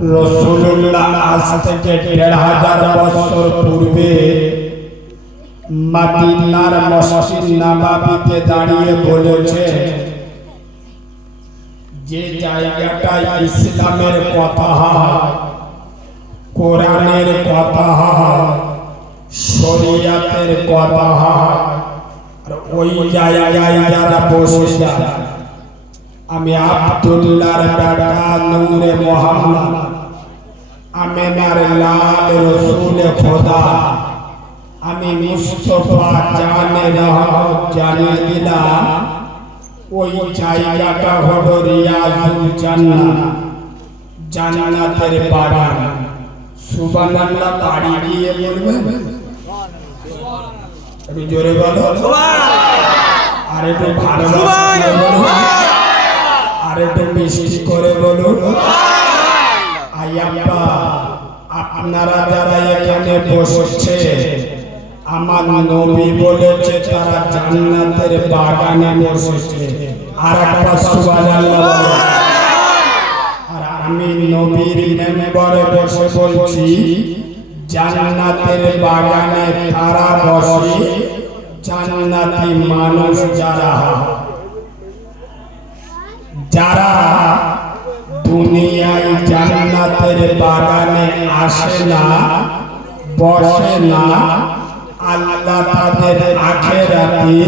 রাসূলুল্লাহ আজ থেকে ১৫০০ বছর পূর্বে মদিনার মসজিদ নববীতে দাঁড়িয়ে বলেছে, যে জায়গাটায় ইসলামের কথা হয়, কোরআনের কথা হয়, শরীয়তের কথা হয়, আর ওই জায়গায় যারা বসে যায়, আমি আব্দুল্লাহর বেটা নূরে মুহাম্মদ আমিনার লাল রসুলে খোদা, আমি মুস্তাফা জানে রহমত জানিয়ে দিলাম, ওই জায়গাটা হলো রিয়াজুল জান্নাত, জান্নাতের বাগান। সুবহানাল্লাহ বাড়ি গিয়ে বলবেন, একটু জোরে বলো সুবহানাল্লাহ, আর একটু ভালোবাসা বলো, আর একটু মিষ্টি করে বলুন আয়াপ্পা। আপনারা যারা এখানে বসছে, আমার নবী বলেছে তারা জান্নাতের বাগানে বসেছে। আর একটা সুবহানাল্লাহ। আর আমি নবীর মেম্বারে বসে বলছি, জান্নাতের বাগানে তারা বসে জান্নাতি মানুষ যারা যারা দুনিয়ায় জান্নাতের বাগানে আসে না, বসে না, আল্লাহ তাদের আখিরাতে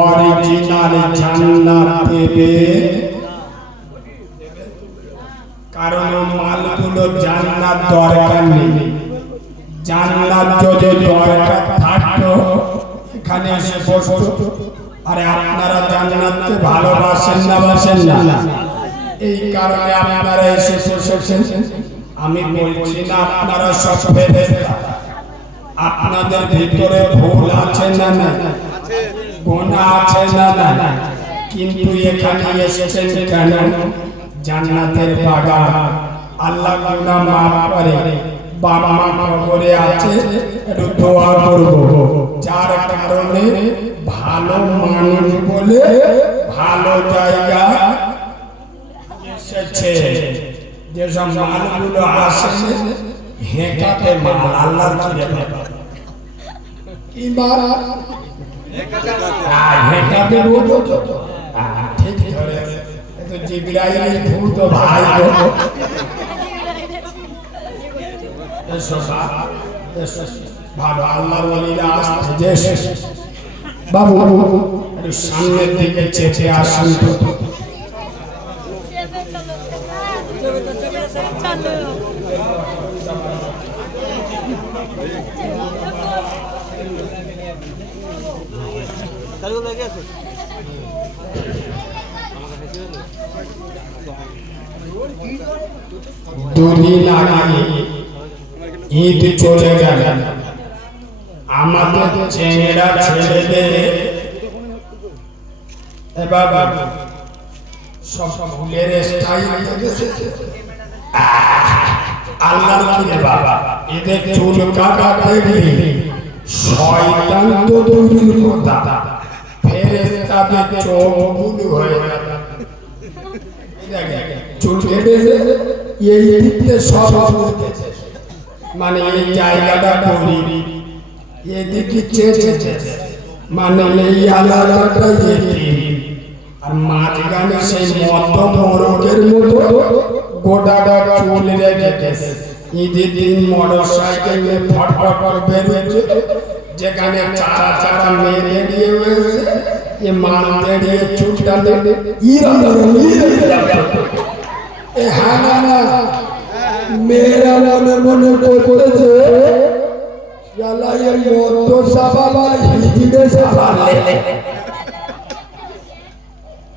অরিজিনাল জান্নাত দেবে। কারণ মালগুলো জান্নাত দরকার নেই। জান্নাত যদি দরকার থাকতো এখানে এসে বসতো। আরে আপনারা জান্নাতকে ভালোবাসেন না, বাসেন না, এই কারণে আপনারা এসে বসেছেন। আমি বলছি না আপনারা সব ফেরেশতা, আপনাদের ভিতরে ভুল আছে না না, গুনাহ আছে না না, কিন্তু এখানে এসেছেন কেন? জান্নাতের বাগান। আল্লাহ গুনাহ মাফ করে, বাবা মা কবরে আছে, একটু দোয়া করব, যার কারণে ভালো মানুষ বলে ভালো জায়গা এসেছে। যেসব মালগুলো আসে হেঁকাতে মাল, আল্লাহর কি মাল হেঁকাতে বলবো তো ঠিক ধরে, তো জিবরাইল ভূত ভাই ভালো আল্লাহর ওলিরা আসছে। বাবু একটু সামনের দিকে চেপে আসুন তো। দুদিন আগে ঈদ চলে গেল, আমাদের চেংড়া ছেলেদের এবার সব ফুলের স্টাইল দেখেছে। আল্লাহর কি রে বাবা, এদের চুল কাটা দেখলি শয়তান তো দূরের কথা, ফেরেশতাদের চোখ বুলু হয়ে গেল। চুল কেটেছে এই দিকতে সব দেখেছে, মানে এই জায়গাটা করি এদিকে চেয়েছে, মানে এই আলাদাটা এদিকে, আর মাঝখানে সেই মত মোরগের মতো গোটাটা চুল রেখেছে। ঈদের দিন মোটর সাইকেলে ফটফট করে বেরোচ্ছে, যেখানে চারা চারা মেয়ে দাঁড়িয়ে হয়েছে, এ মান দাঁড়িয়ে চুলটা হ্যাঁ না না, মেয়েরা মনে মনে করতেছে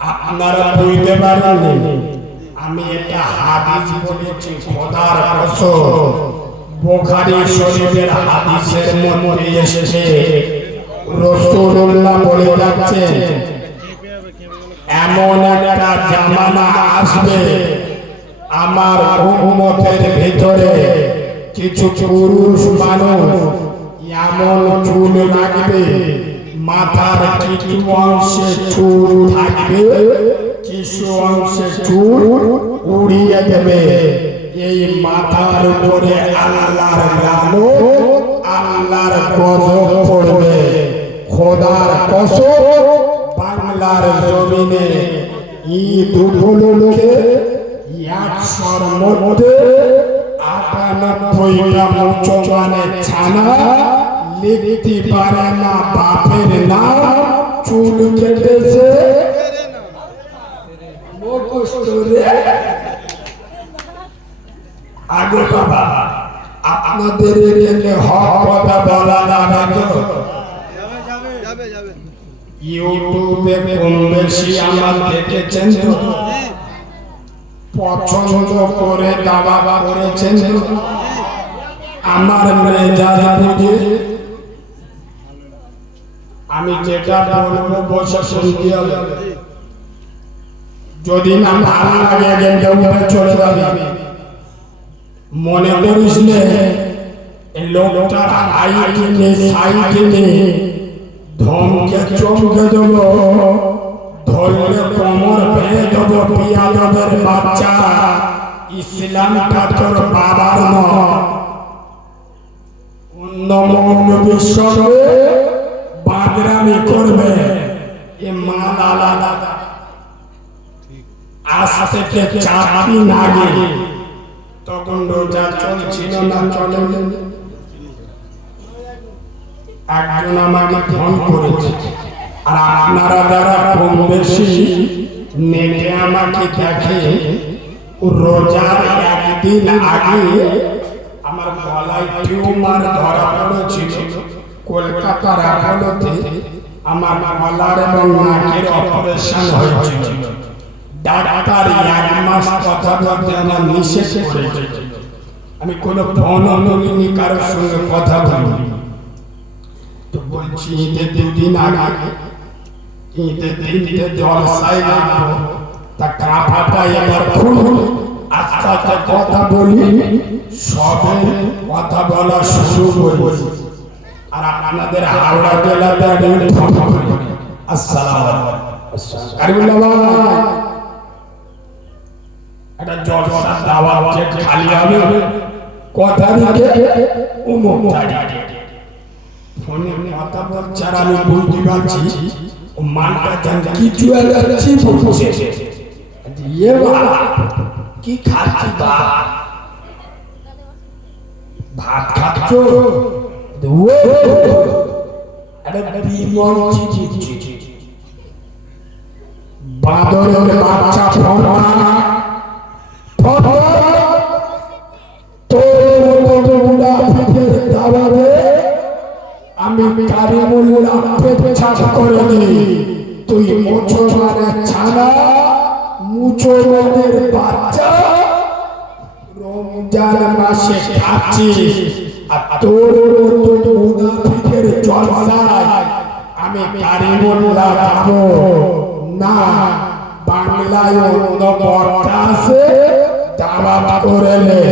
আপনারা বুঝতে পারেন। আমি একটা হাদিস বলেছি, খোদার কসম, বুখারী শরীফের হাদিসের মধ্যে এসেছে, রাসূলুল্লাহ বলে যাচ্ছে, এমন একটা জামানা আসবে আমার উম্মতের ভিতরে কিছু পুরুষ মানুষ এমন চুল রাখবে, মাথার কিছু অংশে চুল থাকবে, কিছু অংশে চুল উড়িয়ে দেবে। এই মাথার উপরে আল্লাহর লানত আল্লাহর গজব পড়বে। খোদার কসম বাংলার জমিনে ঈদ উপলক্ষে 100-র মধ্যে 98টা মুসলমানের ছানা লিখতে পারে না বাপের নাম, চুল কেটেছে আগে বাবা আপনাদের এখানে হক কথা বলা যাবে তো? ইউটিউবে কম বেশি আমার দেখেছেন তো, পছন্দ করে দাবা করেছেন তো, আমার মেজাজ বুঝে আমি যেটা বলবো বসে শুনতে হবে। যদি না ভালো লাগে গেলে উপরে চলে যাবে। মনে করিস নে লোকটার আইটিনে সাইটিনে ধমকে চমকে দেব, ধরলে কোমর ভেঙে দেব। পিয়াদের বাচ্চা, ইসলামটা তোর বাবার নয়। অন্য মৌলবীর সঙ্গে বাদরামি করবে, এ মাল আলাদা। আজ থেকে 4 দিন আগে তখন রোজা চলছিল না, চলে একজন আমাকে ফোন করেছে। আর আপনারা যারা কম বেশি নেটে আমাকে দেখে, রোজার 1 দিন আগে আমার গলায় টিউমার ধরা পড়েছিল। কলকাতার অ্যাপোলোতে আমার গলার এবং নাকের অপারেশন হয়েছিল। ডাক্তার 1 মাস কথা বলতে আমার নিষেধ করেছে। আমি কোনো ফোন বলিনি, কারোর সঙ্গে কথা বলিনি। তো বলছি ঈদের 2 দিন আগে, ঈদের 3টে জলসায় লাগবো, তা কাঁপাটা এবার খুলুন। আস্তে আস্তে কথা বলি, সবে কথা বলা শুরু করি। আর আপনাদের হাওড়া জেলাতে আমি ফোন করি, আসসালামু আলাইকুম একটা জলসা দাওয়াত যে খালি হবে, কথা দিকে উমুক তারিখে ফোনে কথা বলছে। আর আমি বুঝতে পারছি ও মানটা জান কিছু একটা চিপ হচ্ছে। ইয়ে বাবা কি খাচ্ছি, ভাত খাচ্ছ? বাদরের বাচ্চা আমি কারিমুল্লাহ পেছাব করে দিই। তুই মুসলমানের ছানা, মুসলমানের বাচ্চা, রমজান মাসে খাচ্ছিস। আর তোর মুনাফিকের জলসায় আমি কারিমুল্লাহ খাবো না। বাংলায় অন্য বক্তা আছে, দাওয়াত করেলে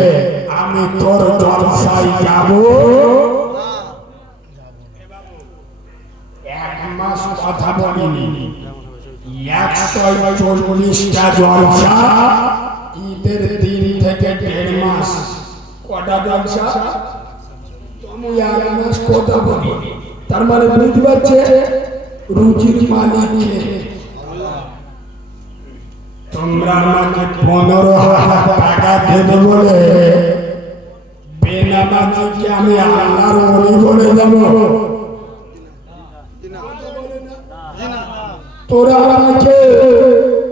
আমি তোর জলসায় যাব। 1 মাস কথা বলিনি, 140টা জলসা। ঈদের 3 থেকে 1.5 মাস কটা জলসা? তুমি 1 মাস কথা বলি, তার মানে বুঝতে পারছে রুজির মালিক। তোমরা আমাকে 15,000 টাকা দেবে বলে বেনামাজিকে আমি আল্লাহর ওলি বলে যাব? তোরা আমাকে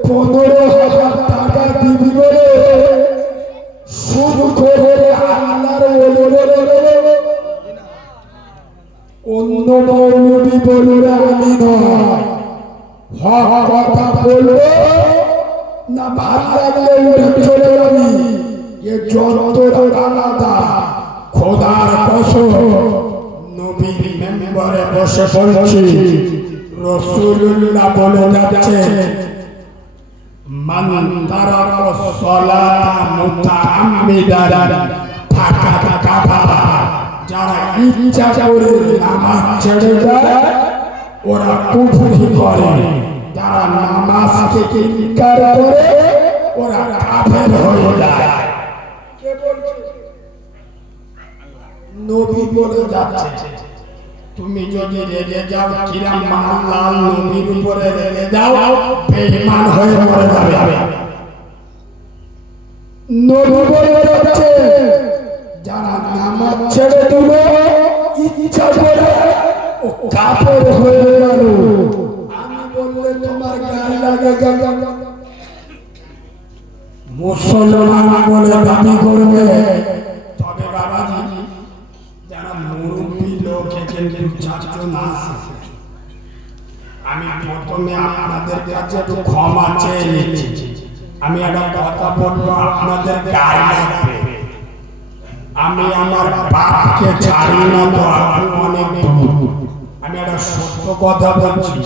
15,000 টাকা দিবি বলে শুধু করে আল্লাহর ওলি বলে অন্য মৌলবী বলবে আমি নয়। হক কথা বলবে না, ভালো লাগলে উঠে চলে যাবি। এ যন্ত্র আলাদা। খোদার কসম নবীর মেম্বারে বসে বলছি, রাসূলুল্লাহ বলে যাচ্ছে, মান তারাকা সালাতা মুতাআম্মিদান ফাকাদ কাফারা। যারা ইচ্ছা করে নামাজ ছেড়ে দেয় ওরা কুফরি করে। যারা নামাজকে ইনকার করে ওরা কাফের হয়ে যায়। কে নবী বলে যাচ্ছে, তুমি যদি রেগে যাও কিরাম মাল্লাল নবীর উপরে রেগে যাও বেঈমান হয়ে মরে যাবে। নবী বলে যাচ্ছে যারা নামাজ ছেড়ে দিল ইচ্ছা করে ও কাফের হয়ে গেল। আমি বললে তোমার গায়ে লাগে গেল, মুসলমান বলে দাবি করবে। তবে বাবাজি যারা মুরব্বী লোক কিন্তু চারজন আছে, আমি প্রথমে আপনাদের কাছে একটু ক্ষমা চেয়ে নিচ্ছি। আমি একটা কথা বলবো, আপনাদের গায়ে লাগবে। আমি আমার বাপকে ছাড়ি না তো আপনি অনেক দূর। আমি একটা সত্য কথা বলছি,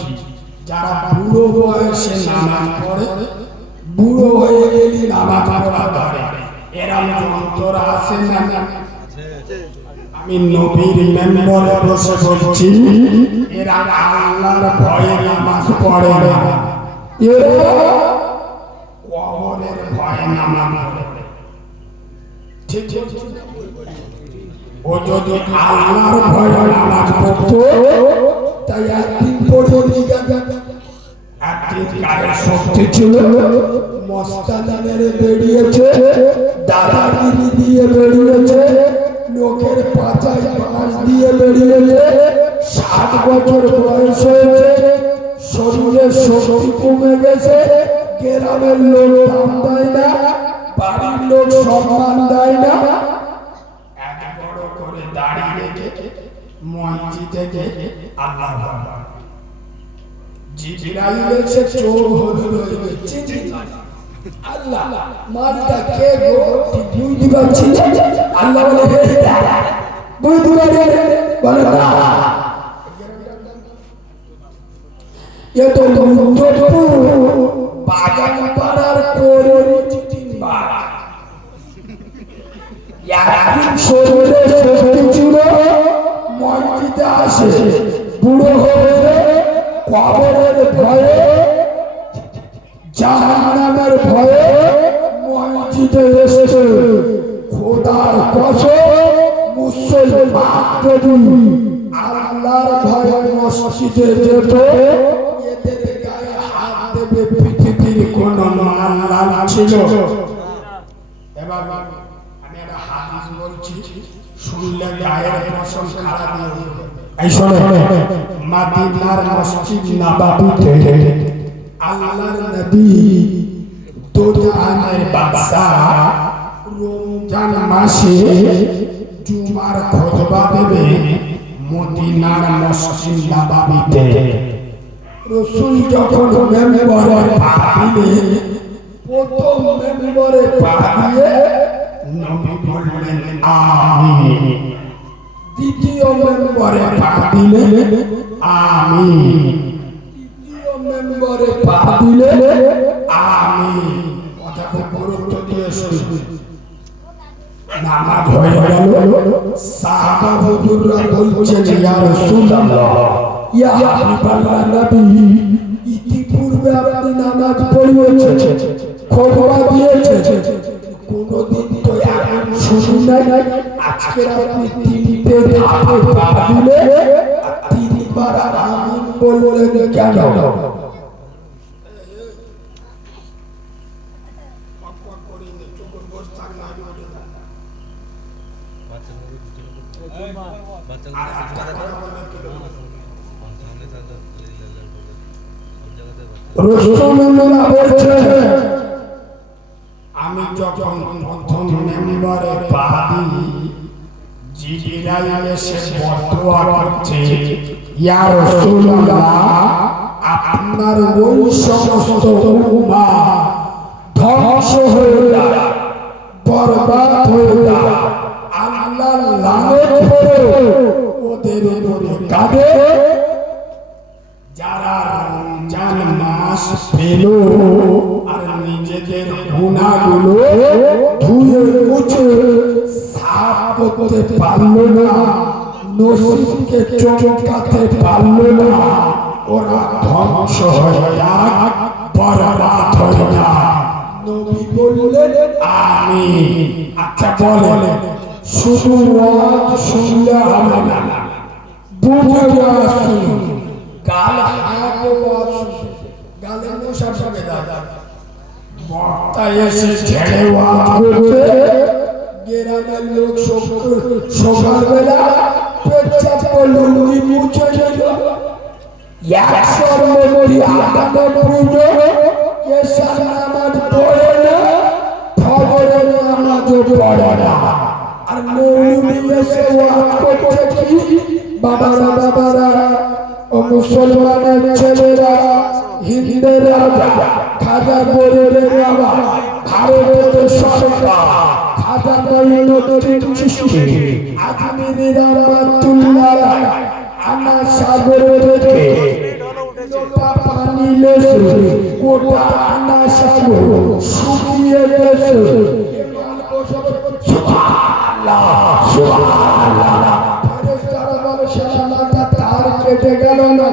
যারা বুড়ো বয়সে নামাজ পড়ে, বুড়ো হয়ে গেলে নামাজ পড়া ধরে, এরা যন্ত্র আছে না? আমি নবীর মেম্বরে বসে বলছি, এরা আল্লাহর ভয়ে নামাজ পড়ে না, এরা কবরের ভয়ে নামাজ পড়ে। ঠিক আছে? ও যদি আল্লাহর ভয়ে নামাজ পড়তো তাই একদিন পড়ে নিয়ে একদিন গায়ে শক্তি ছিল, মস্তানি মেরে বেরিয়েছে, দাদাগিরি দিয়ে বেরিয়েছে, লোকের পাচায় বাঁশ দিয়ে বেরিয়েছে, 60 বছর বয়স হয়েছে, শরীরে শক্তি কমে গেছে, গ্রামের লোক দাম দেয় না, বাড়ির লোক সম্মান দেয় না, এত বড় করে দাড়ি রেখে মসজিদে গিয়ে আল্লাহু আকবার, জিবরাইল এসে চোখ হলুদ হয়ে গেছে, আল্লাহ মালটা কে গো বুঝতে পারছি না। আল্লাহ বলে বুঝতে পারে বলে না, এ তো উত্তরপুর বাগান পাড়ার একদিন শরীরে শক্তি ছিল, মসজিদে আসে, বুড়ো হয়েছে, কবরের ভয়ে জাহান্নামের ভয়ে মসজিদে এসেছে। খোদার কসম, মুসলমান যদি আল্লাহর ভয়ে মসজিদে যেত, এদের গায়ে হাত দেবে পৃথিবীর কোনো মাল্লাল ছিল। এবার আমি একটা হাদিস বলছি, শুনলে গায়ের পশম খারাপ হয়ে যাবে। এই শোনো, মদিনার মসজিদ নববীতে আল্লাহর নবী দো জাহানের বাদশা রমজান মাসে জুমার খুতবা দেবে মদিনার মসজিদ নববীতে। রাসূল যখন মেম্বরে পা দিলেন, প্রথম মেম্বরে পা দিয়ে নবী বললেন আমিন, দ্বিতীয় মেম্বরে পা দিলেন আমিন, তৃতীয় মেম্বরে পা দিলেন আমিন। কথা খুব গুরুত্ব দিয়ে শুনুন। নামাজ হয়ে গেল, সাহাবা হুজুররা বলছেন ইয়া রাসূলুল্লাহ, ইয়া হাবিবাল্লাহ নবী, ইতিপূর্বে আপনি নামাজ পড়িয়েছেন, খুতবা দিয়েছেন, কোনদিন তো এমন শুনি নাই, আজকে আপনি তিনটে ধাপে পা দিলে তিনবার আমিন বললেন কেন? রাসূলুল্লাহ বলছেন, আমি যখন প্রথম মেম্বারে পা দিই, জিবরাইল এসে বদদুয়া করছে, ইয়া রাসূলুল্লাহ, আপনার ওই সমস্ত উম্মাহ ধ্বংস হয়ে যায়, বরবাদ হয়ে যায়, আল্লাহর লানত পড়ে ওদের উপরে কাঁদে, যারা রমজান মাস পেল আর নিজেদের গুনাহগুলো ধুয়ে মুছে সাফ করতে পারলো না, নসিবকে চমকাতে পারলো না, ওরা ধ্বংস হয়ে যাক, বরবাদ হয়ে যাক। নবী বললেন আমিন। আচ্ছা বলেন, শুধু ওয়াজ শুনলে হবে না, বুঝে ওয়াজ শুনুন। গাল হাঁকে ওয়াজ শুনবে, গালে মশা ঢুকে যাবে। বক্তা এসে ছেড়ে ওয়াজ করছে, গ্রামের লোক সকালবেলা পেচ্ছাপ করলো, লুঙ্গি মুছে নিল, 100-র মধ্যে 98 এশার নামাজ পড়ে না, ফজরের নামাজও পড়ে না। আর মৌলবি এসে ওয়াজ করছে কি, বাবারা ও মুসলমানের ছেলেরা, হিন্দুরা, খাজা গরিবের বাবা, ভারতের সরকার, খাজা মঈনুদ্দিন চিশতি, আজমিরি রহমাতুল্লাহ আনা সাগরে রেখে লোটা পানি লেছে, গোটা আনা সাগর শুকিয়ে গেছে। সুবহানাল্লাহ, সুবহানাল্লাহ। ফেরেশতারা বলে শালাটা তার কেটে গেল না।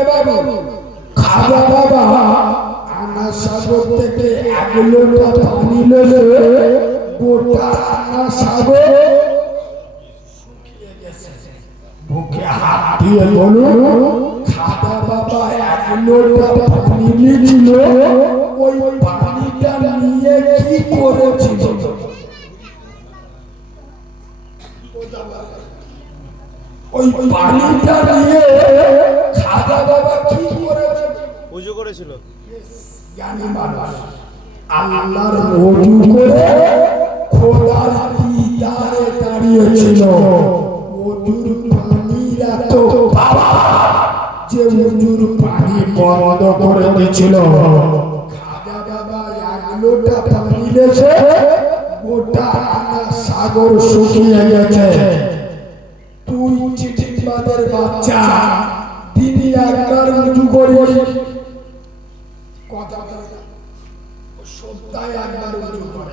এবার খাজা বাবা আনা সাগর থেকে 1 লোটা পানি লেছে, গোটা আনা সাগর শুকিয়ে গেছে। বুকে হাত দিয়ে বলুন, খাজা বাবা 1 লোটা পানি নিয়েছিল, ওই পানিটা নিয়ে কি করেছিল? ওই পানিটা নিয়ে খাজা বাবা কি করেছিল? ওযু করেছিল। জ্ঞানী মানুষ আল্লাহর ওযু করে খোদার দিদারে দাঁড়িয়েছিল। ওযুর পানির এত বাবা যে ওযুর পানি বন্ধ করে দিয়েছিল। খাজা বাবা 1 লোটা পানি লেছে, গোটা আনা সাগর শুকিয়ে গেছে। তুই চিটিংবাদের বাচ্চা, দিনে একবার ওযু করিস, কথা বলে না, সপ্তাহে একবার ওযু করে,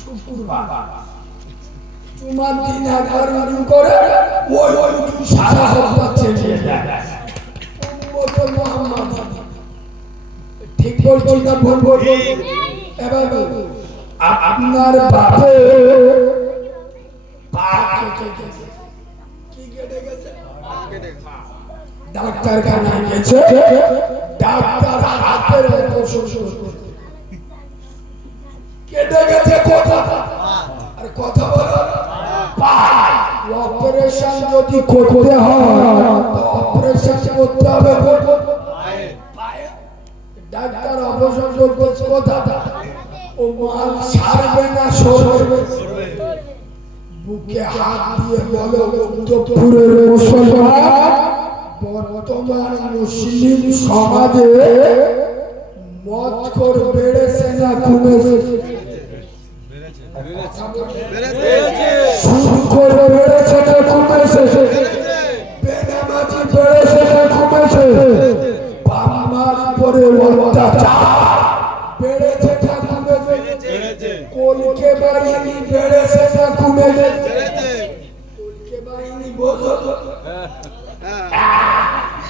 শুক্রবার, জুমার দিন একবার ওযু করে, ওই ওযু সারা সপ্তাহ চেয়ে যায়। উম্মতে মুহাম্মদ, ঠিক বলছি না ভুল বলছি? এবার আপনার বাপে পা কেটে গেছে, কি কেটে গেছে? ডাক্তারখানায় গেছে, ডাক্তার হাতের অপারেশন করতে, কেটে গেছে কোথা? আর কথা বলো, অপারেশন যদি করতে হয় তো অপারেশন করতে হবে পায়ে। ডাক্তার অপারেশন করতে কোথা? ও মাল ছাড়বে না সরবে? বুকে হাত দিয়ে বলো, উত্তরপুরের মুসলমান, বর্তমান মুসলিম সমাজে মদখোর বেড়েছে না কমেছে? সুদখোর বেড়েছে না কমেছে? বেনামাজি বেড়েছে না কমেছে? বাম্মার উপরে অত্যাচার বেড়েছে না কমেছে? কলকে বাহিনী বেড়েছে না কমেছে? কলকে বাহিনী বোঝো,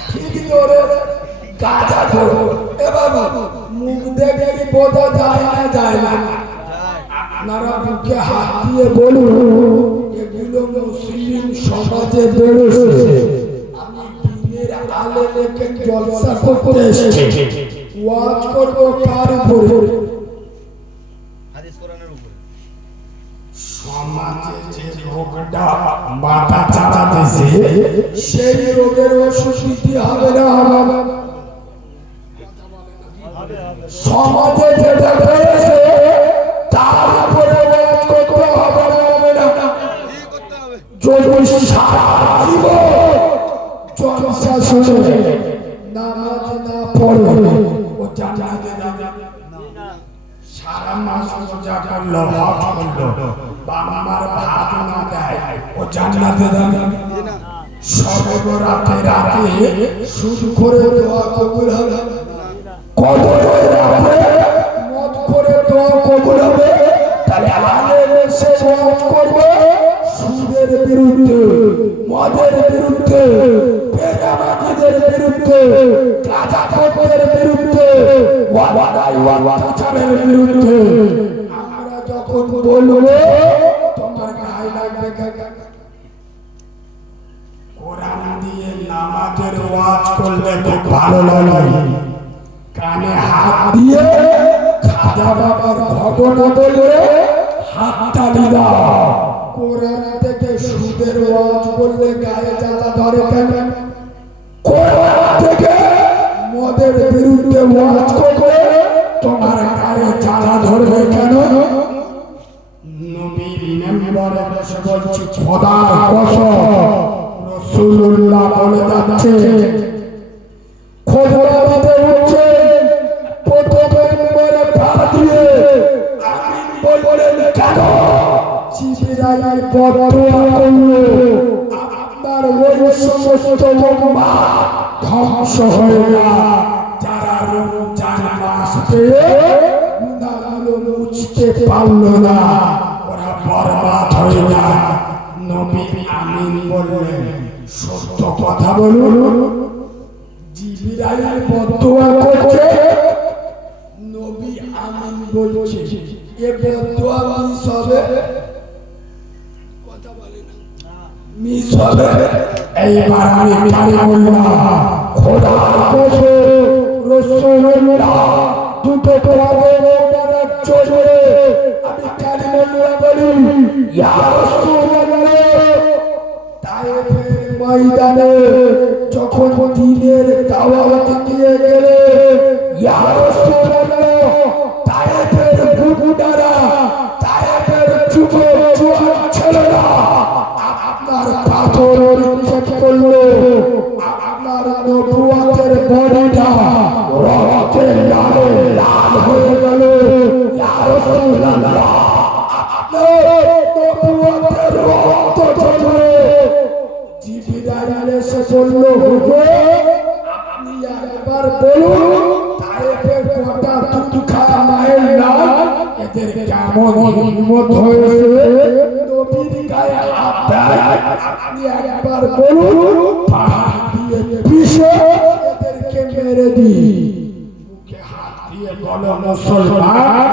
ঠিক ধরে গাঁজা ধরো। এবার মুখ দেখে কি বোঝা যায় না? যায় না। আপনারা বুকে হাত দিয়ে বলুন, এগুলো মুসলিম সমাজে বেড়েছে। আমি দিনের আলো লেখে জলসা করতে এসেছি, ওয়াজ করবো কার উপরে? হাদিস কোরআনের উপরে। সমাজে যে রোগটা মাথা চালাতেছে, সেই রোগের ওষুধ দিতে হবে না? হবে। সমাজে যেটা বেড়েছে তার উপরে ওয়াজ করতে হবে না? হবে না? যদি সারা জীবন জলসা শুনে নামাজ না পড়ে, ও জান্নাতে যাবে না। সারা মাস রোজা করলো, হজ করলো, বাবার ভাত না দেয়, ও জান্নাতে যাবে না। সবে রাতে রাতে সুদ করে দোয়া কবুল হবে? কবরে রাতে মদ করে দোয়া কবুল হবে? তাহলে আলেম এসে ওয়াজ করবে সুদের বিরুদ্ধে, মদের বিরুদ্ধে, বেনামাজিদের বিরুদ্ধে, গাঁজাখোরদের বিরুদ্ধে, ওয়াদাই ওয়াদাচারের বিরুদ্ধে। আমরা যতক্ষণ বলবে তোমার গায়ে লাগবে কাকা। কোরআন দিয়ে নামাজের ওয়াজ করলে খুব ভালো লাগে, কানে হাত দিয়ে খাজা বাবার ঘটনা বললে হাততালি দাও। কোরআন থেকে সুদের ওয়াজ করলে গায়ে জ্বালা ধরে কেন? কোরআন থেকে মদের বিরুদ্ধে ওয়াজ করলে তোমার গায়ে জ্বালা ধরবে কেন? নবীর মেম্বারে বসে বলছি খোদার কসম, রাসূলুল্লাহ বলে যাচ্ছে, খোদা দিতে উঠছে প্রথম মেম্বারে পা দিয়ে আমিন বললেন কেন? জিবরাইল বদদুয়া করলো আপনার ওই সমস্ত উম্মাত ধ্বংস হয়ে না যারা রমজান মাস পেয়ে গুনাহগুলো মুছতে পারলো না, ওরা বরবাদ হয়ে যায়। নবী আমিন বললেন, সত্য কথা বলুন। জিবরাইল বদদুয়া করছে, নবী আমিন বলছে, এ বদদুয়া মিস হবে? কথা বলে না, মিস হবে। এইবার আমি কালিমুল্লাহ খোদার কসম রাসূলুল্লাহ দুটো পড়াবো মোবারক চলে আমি কালিমুল্লাহ বলি, ইয়া রাসূলুল্লাহ। তায়েফের ময়দানে যখন দ্বীনের দাওয়াত দিয়ে গেলে, ইয়া রাসূলুল্লাহ, তায়েফের বুড়ারা, তায়েফের যুবক জওয়ান ছেলেরা আপনার পাথর নিক্ষেপ করলো, আপনার নবুয়তের বডিটা রক্তে লালে লাল হয়ে গেল। ইয়া রাসূলুল্লাহ, আপনার নবুয়তের রক্ত ঝরলো। জিবরাইল এসে বলল, হুজুর আপনি একবার বলুন তায়েফের কটা দুধ খাওয়া মায়ের নাম, এদের কেমন হিম্মত হয়েছে নবীর গায়ে হাত দেয়? আপনি একবার বলুন, পাহাড় দিয়ে পিষে এদেরকে মেরে দিই। মুখে হাত দিয়ে বলো মুসলমান,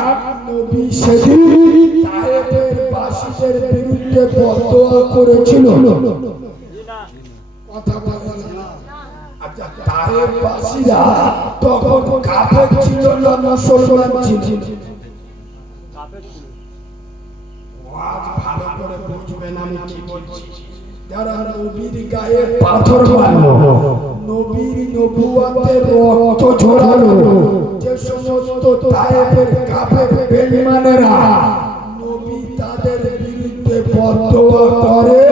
নবী সেদিন তায়েফের বাসীদের বিরুদ্ধে বদদুয়া করেছিল। কথা বলে না। আচ্ছা, তায়েফ বাসীরা তখন কাফের ছিল না মুসলমান ছিল? ওয়াজ ভালো করে বুঝবেন আমি কি বলছি। যারা নবীর গায়ে পাথর মারলো, নবীর নবুয়তের রক্ত ঝরালো, যে সমস্ত তায়েফের কাফের বেঈমানেরা নবী তাদের বিরুদ্ধে বদদুয়া করে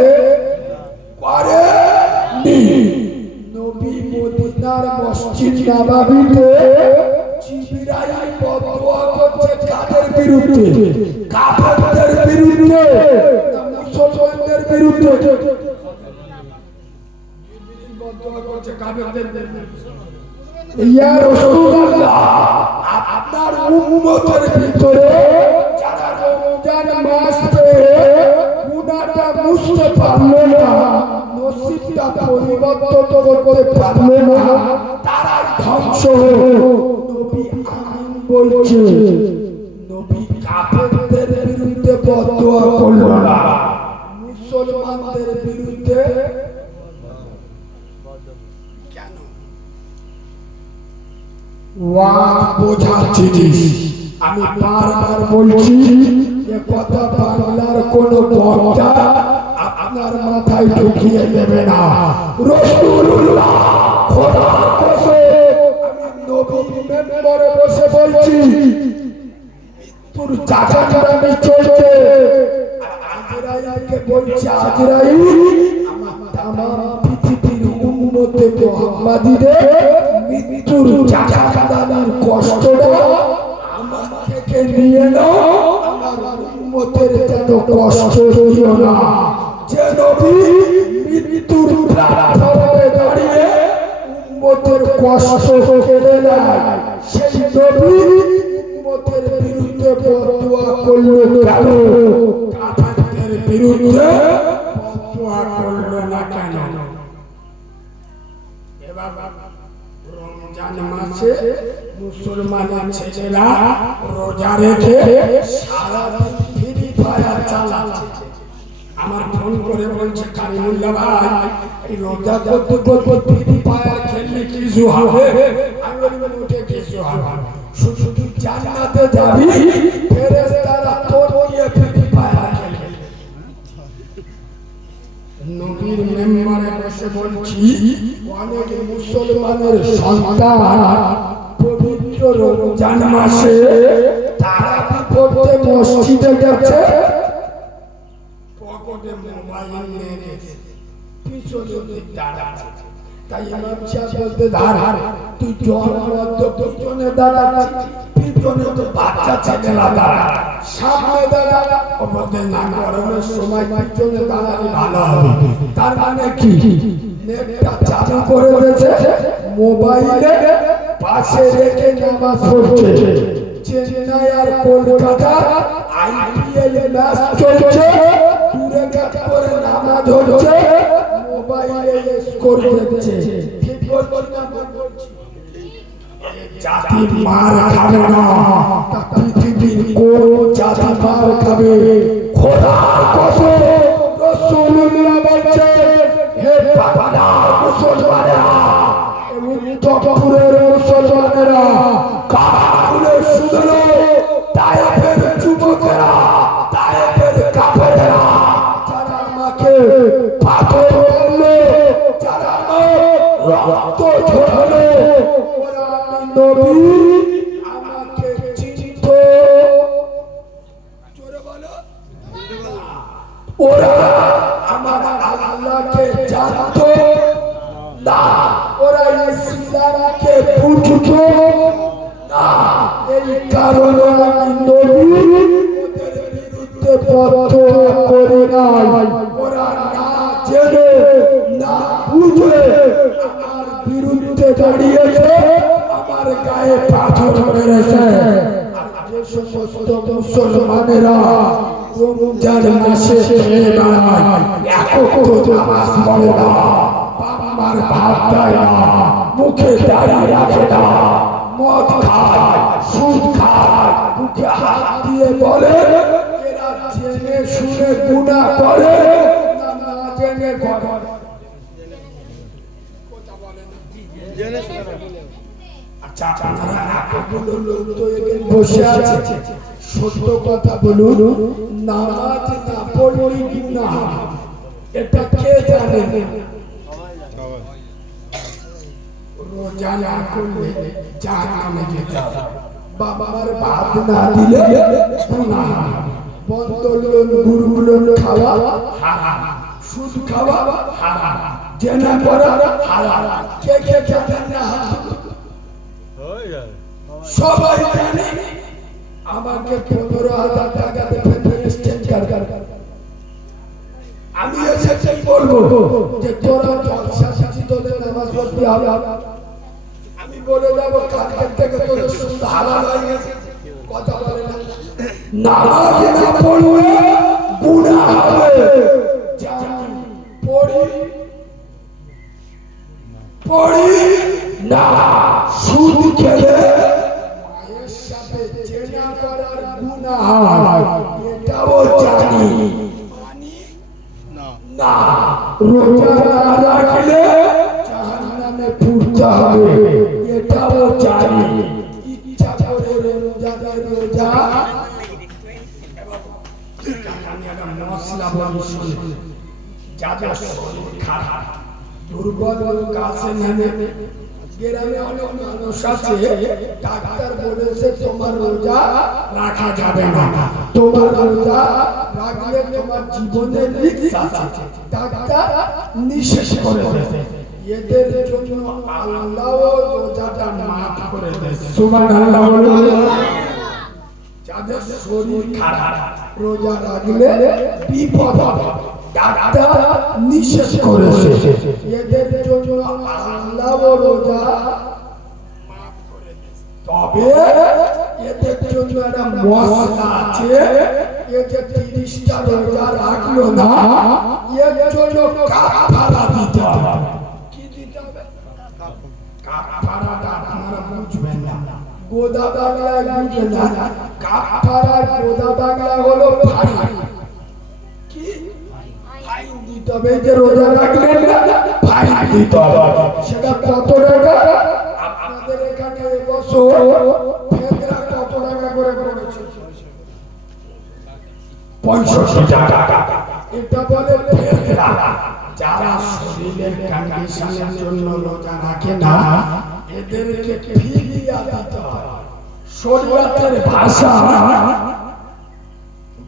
নবী মদিনার মসজিদ নববীতে জিবরাইল বদদুয়া করছে কাদের বিরুদ্ধে? কাফেরদের বিরুদ্ধে না মুসলমানদের বিরুদ্ধে? জিবরাইল বদদুয়া করছে কাফেরদের বিরুদ্ধে। ইয়া রাসূলুল্লাহ, আপনার উম্মতের ভিতরে যারা রমজান মাস পেয়ে গুনাহটা মুছতে পারলো না, নসিবটা পরিবর্তন করতে পারলো না, তারাই ধ্বংস হলো। নবী আমিন বলছে, নবী কাফেরদের বিরুদ্ধে বদদুয়া করলো না, মুসলমানদের বিরুদ্ধে কেন? ওয়াজ বোঝার জিনিস। আমি বারবার বলছি, এ কথা বাংলার কোন বক্তা আপনার মাথায় ঢুকিয়ে দেবে না। রাসূলুল্লাহ খোদার কসম, আমি নবীর মেম্বারে বসে বলছি, মৃত্যুর জাহান্নামে চলছে। আজরাইলকে বলছে, আজরাইল আমার তামাম পৃথিবীর উম্মতে মুহাম্মাদীদের মৃত্যুর জাহান্নামের কষ্টটা আমার থেকে নিয়ে নাও, আমার উম্মতের যেন কষ্ট দিও না। যে নবী মৃত্যুর প্ল্যাটফর্মে দাঁড়িয়ে উম্মতের কষ্ট কেড়ে নেয়, সেই নবী উম্মতের বিরুদ্ধে বদদুয়া করলো কেন? কাফেরদের বিরুদ্ধে বদদুয়া করলো না কেন? এবার রমজান মাসে মুসলমানের ছেলেরা রোজা রেখে সারা দিন ফোন করে বলছে কারিমুল্লাহ ভাই এই রোজা করতে করতে ফ্রি ফায়ার খেললে কিছু হবে? আমি বলি মোটে কিছু হবে না। শুধু তুই জান্নাতে যাবি, ফেরেশতারা তোর নিয়ে ফ্রি ফায়ার খেলবে। নবীর মেম্বারে বসে বলছি অনেক মুসলমানের সন্তান পবিত্র রমজান মাসে তারাবি পড়তে মসজিদে গেছে, পকেটে মোবাইল নিয়ে গেছে, পিছনে দিক দাঁড়াচ্ছে। তাই ইমাম সাহেব বলতে ধার তুই জল মধ্য পিছনে দাঁড়াচ্ছিস, পিছনে তো বাচ্চা ছেলেরা দাঁড়া, সামনে দাঁড়া। ও বলতে না, গরমের সময় পিছনে দাঁড়ালে ভালো হবে। তার মানে কি নেটটা চালু করে দিয়েছে, মোবাইলে পাশে রেখে নামাজ পড়ছে। চেন্নাই আর কলকাতা আইপিএল ম্যাচ চলছে, দূরে কাজ করে নামাজ হচ্ছে, মোবাইলে স্কোর দেখছে। ঠিক বলছি না? বলছি জাতি মার খাবে না, তা পৃথিবীর কোন জাতি মার খাবে? খোদার কসম রাসূলুল্লাহ বলেছেন, হে বাংলা মুসলমানেরা, উত্তরপুরের মুসলমানেরা, কাফেররা শুধু তায়েফের যুবকেরা, তায়েফের কাফেররা যারা আমাকে পাথর মারলো, যারা আমার রক্ত ঝরালো, ওরা আমি নবী আমাকে চিনত। জোরে বলো, ওরা আমার আল্লাহকে জানতো না, ওরা ইসলামকে বুঝতো না। এই কারণে আমি নবী ওদের বিরুদ্ধে ফতোয়া করি নাই। ওরা না জেনে না বুঝে আমার বিরুদ্ধে দাঁড়িয়েছে, আমার গায়ে পাথর মেরেছে। আর যে সমস্ত মুসলমানেরা রমজান মাসে খেয়ে বেড়ায়, একক নামাজ পড়ে না, বাবার ভাত দেয় না, মুখে দাঁড়িয়ে রাখে না, মদ খায়, সুদ খায়, মুখে হাত দিয়ে বলে, এরা জেনে শুনে গুনাহ করে না না জেনে করে? আচ্ছা, আপনারা এতগুলো লোক তো এখানে বসে আছে, সত্য কথা বলুন, নামাজ না পড়লে গুনাহ, এটা কে জানে? রোজা না করলে জাহান্নামে যেতে হবে, বাবার ভাত না দিলে গুনাহ, বন্ধ লোন গুরগুলোন খাওয়া হারাম, সুদ খাওয়া হারাম, জেনা করা হারাম। কে কে জানেন না? সবাই জানে। আমাকে 15,000 টাকা দিয়ে স্ট্যান্ড কার, আমি এসে বলবো যে তোরা জলসা শিখি, তোদের নামাজ পড়তে হবে। আমি বলে যাবো কালকের থেকে তোদের সুদ হালাল হয়ে গেছে। কথা বলে না, নামাজ না পড়লে গুনাহ হবে। জানি পড়ি না, সুদ খেলে মায়ের সাথে জেনা করার গুনাহ হয়, এটাও জানি। না, রোজা না রাখলে জাহান্নামে পুড়তে হবে, এটাও জানি। ইচ্ছা করে রোজা মশলা বলি শুনে, যাদের শরীর খারাপ, দুর্বল লোক আছে, গ্রামে অনেক মানুষ আছে, ডাক্তার বলেছে তোমার রোজা রাখা যাবে না, তোমার রোজা রাখলে তোমার জীবনের রিস্ক আছে, ডাক্তার নিষেধ করে দেবে। এদের জন্য আল্লাহ রোজাটা মাফ করে দেয়। সুবহানাল্লাহ বলুন। যাদের শরীর খারাপ, রোজা রাখলে বিপদ হবে, ডাক্তার নিষেধ করেছে, এদের জন্য আল্লাহ রোজা মাফ করে দেয়। তবে এদের জন্য একটা মশলা আছে, এ যে 30টা রোজা রাখলো না, এর জন্য কাফারা দিতে হবে। কি দিতে হবে? কাফারাটা আপনারা বুঝবেন না, গোদা বাংলায় বুঝে না। কাফারার গোদা বাংলা হলো ভাই। কি ভাই? তবে এই যে রোজা রাখলেন না ফাইন দিতে হবে। সেটা কত টাকা? আপনাদের এখানে এবছর ফেদরা কত টাকা করে পড়েছে? 65 টাকা। এটা বলে ফেদরা। যারা শরীরের কন্ডিশনের জন্য রোজা রাখে না এদেরকে ফিদিয়া দিতে হয়। শরীয়তের ভাষা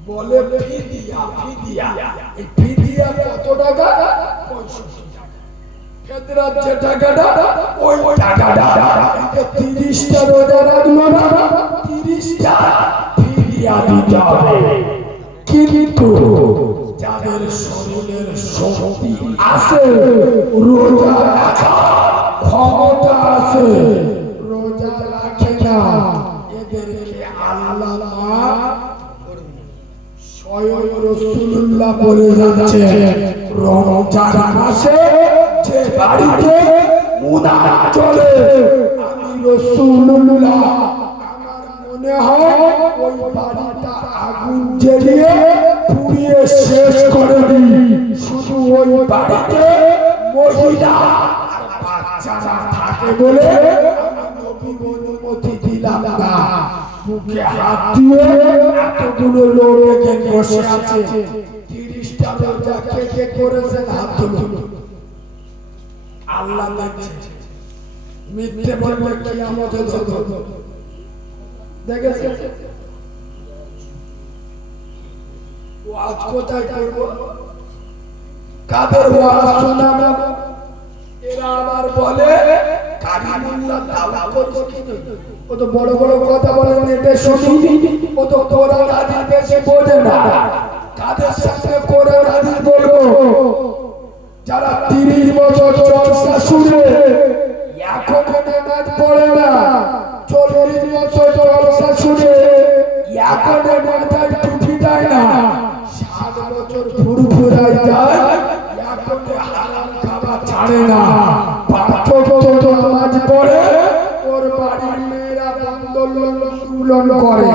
বলে ফিদিয়া। ফিদিয়া, এই ফিদিয়া কত টাকা? 65 টাকা। ফেদরার যে টাকাটা ওই টাকাটা এই যে 30টা রোজা রাখলো না 30টা ফিদিয়া দিতে হবে। কিন্তু যাদের শরীরের শক্তি আছে, রোজা রাখার ক্ষমতা আছে, রোজা রাখে না, এদেরকে আল্লাহ স্বয়ং রাসূলুল্লাহ বলে যাচ্ছে রমজান মাসে যে বাড়িতে মুনার চলে আমি রাসূলুল্লাহ আমার মনে হয় ওই বাড়িটা আগুন জ্বালিয়ে পুড়িয়ে শেষ করে দিই। শুধু ওই বাড়িতে মহিলা আর বাচ্চারা থাকে বলে আমি নবী অনুমতি দিলাম না। বুকে হাত দিয়ে এতগুলো লোক এখানে বসে আছে, 30টা রোজা কে কে করেছেন হাত তুলুন। আল্লাহ দেখছে, মিথ্যে বললে কিয়ামতে ধরবে। দেখেছেন ওয়াজ কোথায় করব? কাদের ওয়াজ শোনাবো? এরা আবার বলে কারিমুল্লাহ দাওয়াত করছে কি? ও তো বড় বড় কথা বলে নেটে শুনি, ও তো কোরআন হাদিস বেশি বোঝে না। কাদের সামনে কোরআন হাদিস বলবো? যারা 30 বছর জলসা শুনে এখনো নামাজ পড়ে না, 40 বছর জলসা শুনে এখনো মাথায় টুপি দেয় না, 60 বছর ফুরফুরায় যায় এখনো হারাম খাবার ছাড়ে না, 5 ওয়াক্ত নামাজ পড়ে, ওর বাড়ির মেয়েরা আন্দোলন করে।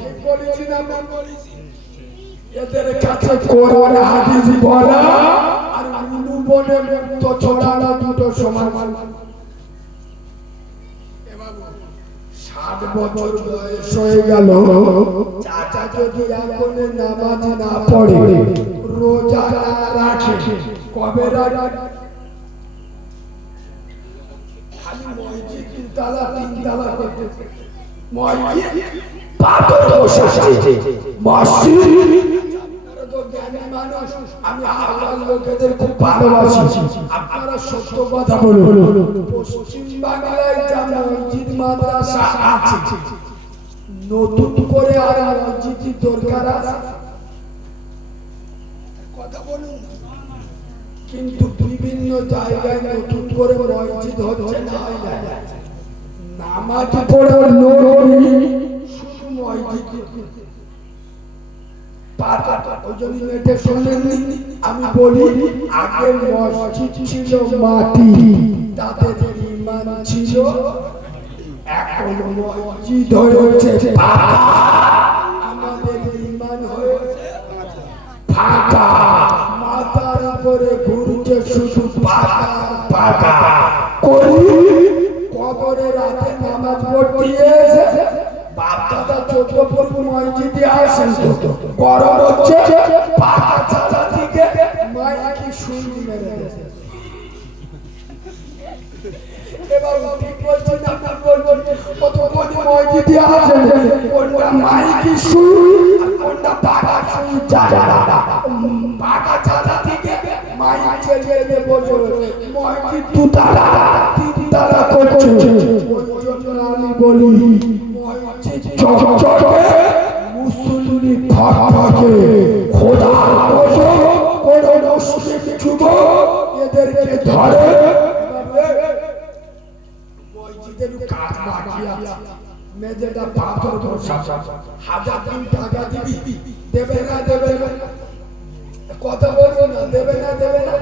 ঠিক বলেছি না? এদের কাছে কোরআন হাদিস বলা আর উলুবনে মুক্ত ছড়ানো দুটো সমান। 60 বছর বয়স হয়ে গেল, চাচা যদি এখনো নামাজ না পড়ে, রোজা না রাখে, কবে রাখে? খালি মসজিদ 2 তালা 3 তালা করতে, মসজিদ পাথর বসাচ্ছে, মসজিদ। আপনারা তো জ্ঞানী মানুষ, আমি আল্লাহর লোকেদের খুব ভালোবাসি, আপনারা সত্য কথা বলুন। পশ্চিম বাংলায় যা মসজিদ মাদ্রাসা আছে, নতুন করে আর মসজিদ দরকার আছে? কথা বলুন। কিন্তু বিভিন্ন জায়গায় নতুন করে মসজিদ হচ্ছে না, হয় না। নামাজ পড়ার লোক নেই, শুধু মসজিদ। ওই জন্য নেটে শোনেননি, আমি বলি আগে মসজিদ ছিল মাটি, তাদের ঈমান ছিল, এখন মসজিদ হয়েছে পাকা, আমাদের ঈমান হয়েছে ফাঁকা। মাথার উপরে ঘুরছে শুধু পাকা পাকা। কবরে রাতে নামাজ পড়তে এসে বাপ দাদা 14 পর্ব মসজিদে আসেন, তো গরম হচ্ছে, পাকা চালা দিকে মাইকি শুনি মেরে দেয়। এবার ঠিক বলছি না, ভুল বলছি? কত কোন মসজিদে আসেন, কোনটা মাইকি শুনি আর কোনটা পাকা শুনি জানা না। পাকা চালা দিকে মাইক চালিয়ে দিয়ে বসে মসজিদ 2 তালা 3 তালা করছে। ওই জন্য আমি বলি চকচকে মুসল্লি থাকে, খোদার কসম কোন মুসলিম যুবক এদেরকে ধরে মসজিদের কাজ বাকি আছে, মেঝেটা পাথর বসা, 1000 টাকা দিবি, দেবে না দেবে না? কথা বলবো না, দেবে না দেবে না?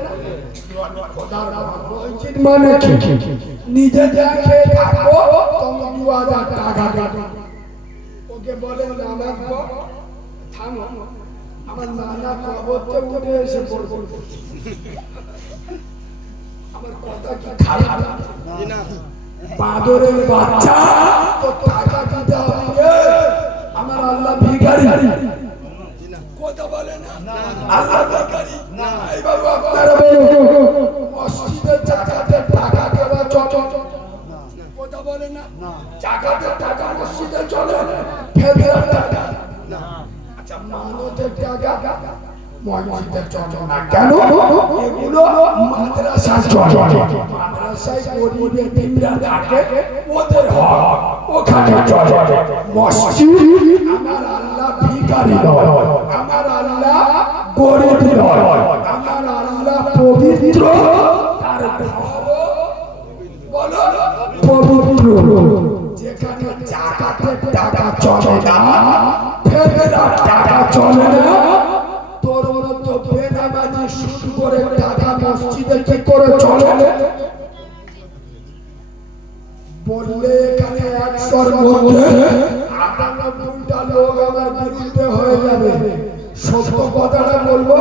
খোদার মসজিদ মানে কি? নিজে যা খেয়ে থাকবো তখন 2000 টাকা দেবে। ওকে বলেন নামাজ পড়, থামো আমার নানা কবরতে উঠে এসে পড়বে। আমার কথা কি খারাপ না? জি না। বাদরের বাচ্চা তো টাকা দিতে হবে রে। আমার আল্লাহ ভিখারি জি না। কথা বলে না না। আল্লাহ ভিখারি না। এই বাবু আপনারা বলুন মসজিদের জাকাতে টাকা দেওয়া চলে না। কথা বলে না না। জাকাতে টাকা মসজিদে চলে ফেদরার টাকা না। আচ্ছা মানতের টাকা মসজিদে চলে না কেন? এগুলো মাদ্রাসায় চলে। মাদ্রাসায় গরিব এতিমরা থাকে ওদের হক ওখানে চলে। মসজিদ আমার আল্লাহ ভিখারি নয়, আমার আল্লাহ গরিব নয়, আমার আল্লাহ পবিত্র, তার ঘরও বলো পবিত্র। যেখানে জাকাতের টাকা চলে না, ফেদরার টাকা চলে না, তোর মতো বেনামাজি সুদ করে টাকা মসজিদে কি করে চলে? বললে এখানে 100-র মধ্যে 98টা লোক আমার বিরুদ্ধে হয়ে যাবে। সত্য কথাটা বলবো,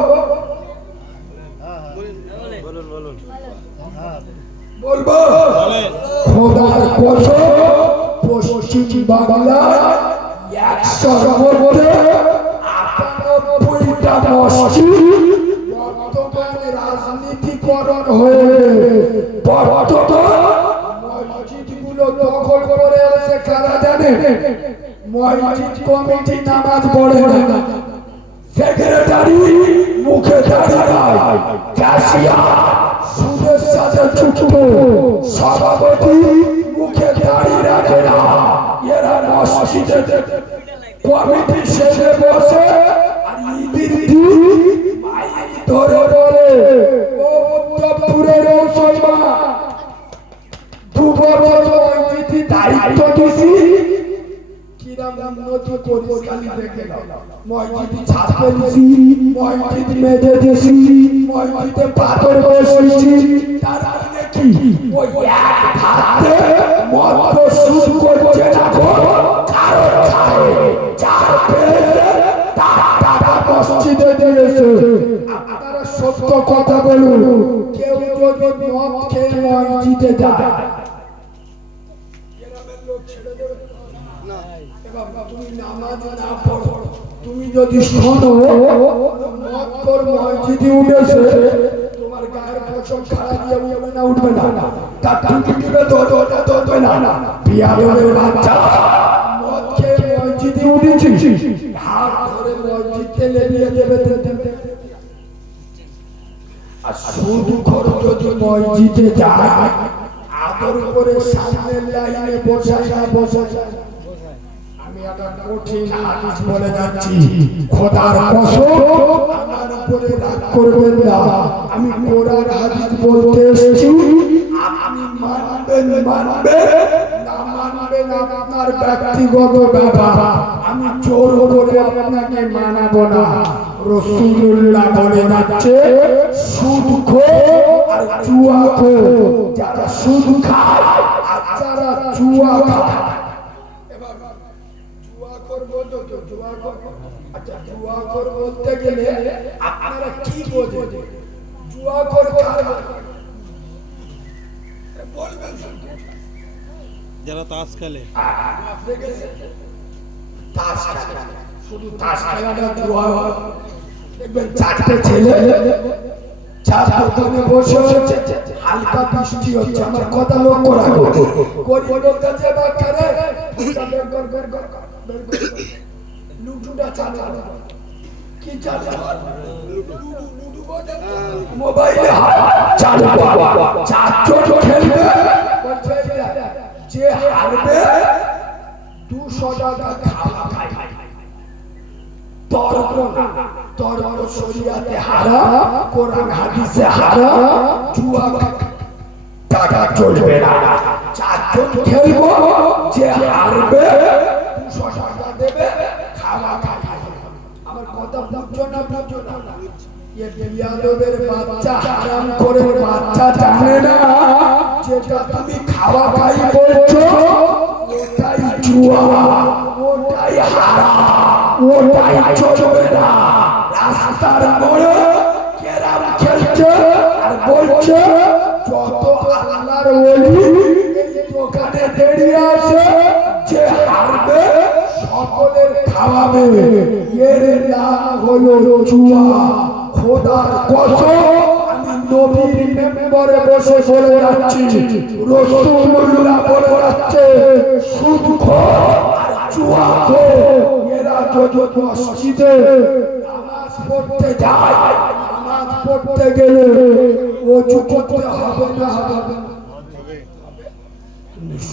বলুন বলুন। বলবো খোদার কসম পশ্চিম বাংলায় 100-র মধ্যে 98টা মসজিদ বর্তমান রাজনীতিকরণ হয়ে বর্তমান মসজিদগুলো দখল করে আছে। কারা জানে? মসজিদ কমিটি নামাজ পড়ে না, সেক্রেটারি মুখে দাড়ি নাই, ক্যাশিয়ার সুদের সাথে যুক্ত, সভাপতি মুখে দাড়ি রাখে না। এরা মসজিদে কমিটি সেজে বসে আর ঈদের দিন মাইক ধরে বলে ও উত্তরপুরের মুসলমান 2 বছর মসজিদে দায়িত্ব দিছি, কিরাম উন্নতি করিস খালি দেখে নাও। মসজিদে ছাদ ফেলেছি, মসজিদ মেঝে দিয়েছি, মসজিদে পাথর বসেছি, তার মানে কি ওই এক হাতে মত সুদ করছে না গো। কারো ছাড়ে চার পেয়েছে তার টাকা মসজিদে দিয়েছে। আপনারা সত্য কথা বলুন, কেউ যদি মদ খেয়ে মসজিদে যায় গ্রামের লোক ছেড়ে দেবে না। এবার তুমি নামাজ না পড়ো, তুমি যদি শোনো মদ কর মসজিদে উঠেছে, তোমার গায়ের পছন খাড়া দিয়ে উঠবে না? উঠবে না? তার টুপি দিবে ধরবে না? বিয়াদবের বাচ্চা মদ খেয়ে মসজিদে উঠেছি, হাত ধরে মসজিদে লেলিয়ে দেবে। আর সুদ খোর যদি মসজিদে যায় আদর করে সামনের লাইনে বসায় না বসায়। আমি একটা কঠিন হাদিস বলে যাচ্ছি, খোদার কসম আমার উপরে রাগ করবেন না। আমি কোরআন হাদিস বলতে এসেছি, আপনি মানবেন না মানবেন আপনার ব্যক্তিগত ব্যাপার। আমি জোর করে আপনাকে মানাবো না। রাসূলুল্লাহ বলে যাচ্ছে সুদখোর আর জুয়াখোর, যারা সুদ খায় আর যারা জুয়া খায়। এবার জুয়াখোর বলতো তো জুয়াখোর, আচ্ছা জুয়াখোর বলতে গেলে আপনারা কি বোঝেন? জুয়াখোর কার বলবেন? যারা তাস খেলে। তাস খেলা, শুধু তাস খেলাটা জুয়া। দেখবেন 4টে ছেলে চার দোকানে বসে হচ্ছে, হালকা বৃষ্টি হচ্ছে, আমার কথা লক্ষ্য রাখো। গরিব কাছে বাকারে লুডুটা চালু করো। কি চালু করো? লুডু বোঝেন তো? মোবাইলে চালু করো, 4 জন খেলবে। বলছে যে হারবে 200 টাকা খাওয়া খায়। তর্ক শরিয়াতে হারাম, কোরআন হাদিসে হারাম, জুয়া টাকা চলবে না। 4 জন খেলবো, যে হারবে 200 টাকা দেবে, খাওয়া খায়। আমার কথা বুঝছো না? বুঝছো না? ये বিয়াদবের বাচ্চা হারাম করে বাচ্চা জানে না যেটা তুমি খাওয়া খাই বলছো ওটাই জুয়া, ওটাই হারাম, ওটাই চলবে না। বলছে যত আল্লাহর ওলি এই দোকানে দাঁড়িয়ে আছে, যে হারবে সকলের খাওয়াবে, এর নাম হলো জুয়া। খোদার কসম আমি নবীর মেম্বারে বসে বলে যাচ্ছি, রাসূলুল্লাহ বলে যাচ্ছে, সুদখোর আর জুয়াখোর এরা যদি মসজিদে নামাজ পড়তে যায়, নামাজ পড়তে গেলে ওযু করতে হবে না? হবে।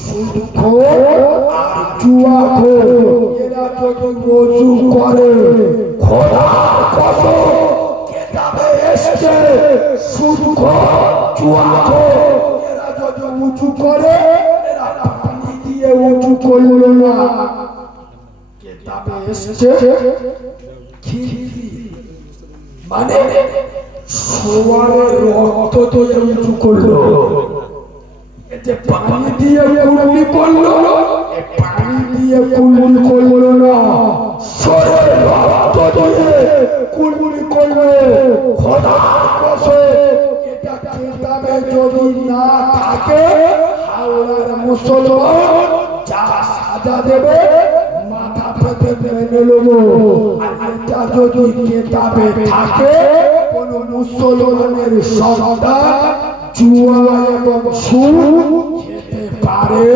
সুদখোর আর জুয়াখোর এরা যদি ওযু করে, খোদার কসম কিতাবে এসেছে, সুদখোর জুয়াখোর এরা যদি ওযু করে, এরা পানি দিয়ে ওযু করলো না, কিতাবে এসেছে খিলফি মানে সোয়ারের রক্ত দিয়ে ওযু করলো। যে পানি দিয়ে কুলনি করলো, পানি দিয়ে কুলনি করলো না, শরীর রক্ত দিয়ে কুলনি করলো। খোদার কসম এটা কিতাবে যদি না থাকে, হাওড়ার মুসলমান যা সাজা দেবে মাথা পেতে মেনে নেবো। আর এটা যদি কিতাবে থাকে, কোন মুসলমানের সন্তান জুয়া এবং সুদ খেতে পারে?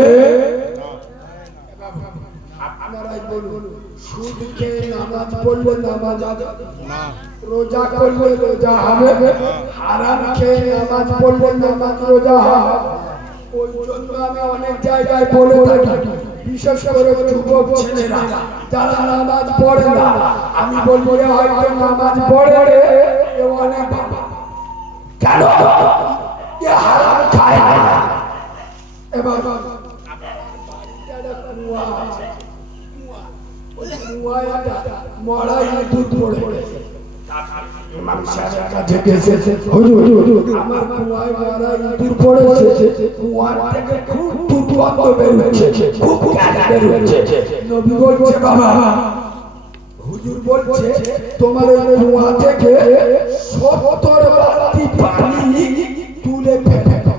আপনারাই বলুন, সুদ খেয়ে নামাজ পড়লে নামাজ হবে না, রোজা করলে রোজা হবে, হারাম খেয়ে নামাজ পড়লে নামাজ রোজা হবে। ওই জন্য আমি অনেক জায়গায় বলে থাকি, বিশেষ করে যুবক ছেলেরা যারা নামাজ পড়ে না, আমি বলবো হয়তো নামাজ পড়ে অনেক কেন হারাম খায় না। এবার মরা ইঁদুর পড়ে, ইমাম সাহেবের কাছে গেছে, হুজুর আমার কুয়ায় মরা ইঁদুর পড়েছে, কুয়ার থেকে খুব দুর্গন্ধ বেরোচ্ছে, খুব গ্যাস বেরোচ্ছে। নবী বলছে বাবা, হুজুর বলছে তোমার ওই কুয়া থেকে 70 বালতি পানি তুলে ফেলে দাও,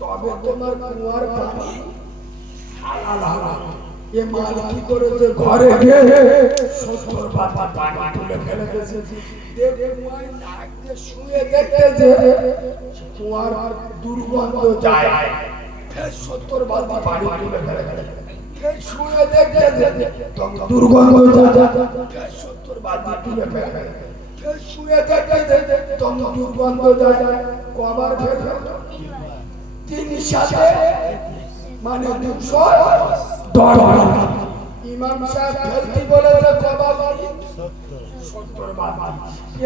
তবে তোমার কুয়ার পানি হালাল হবে। এ মাল কি করেছে, ঘরে গিয়ে 70 বালতি পানি তুলে ফেলে দিয়েছে। দেখে কুয়ায় নাক দিয়ে শুয়ে দেখতেছে কুয়ার দুর্গন্ধ যায়, ফের 70 বালতি পানি তুলে ফেলে দিয়েছে। শুয়ে দেখতেছে দুর্গন্ধ যায়, ফের 70 বালতি তুলে ফেলে দিয়েছে। ফের শুয়ে দেখতেছে দুর্গন্ধ যায়, কবার ফের 3 সাথে মানে 210। ইমাম সাহেব ফেলতি বলেছে কবার 70 বালতি,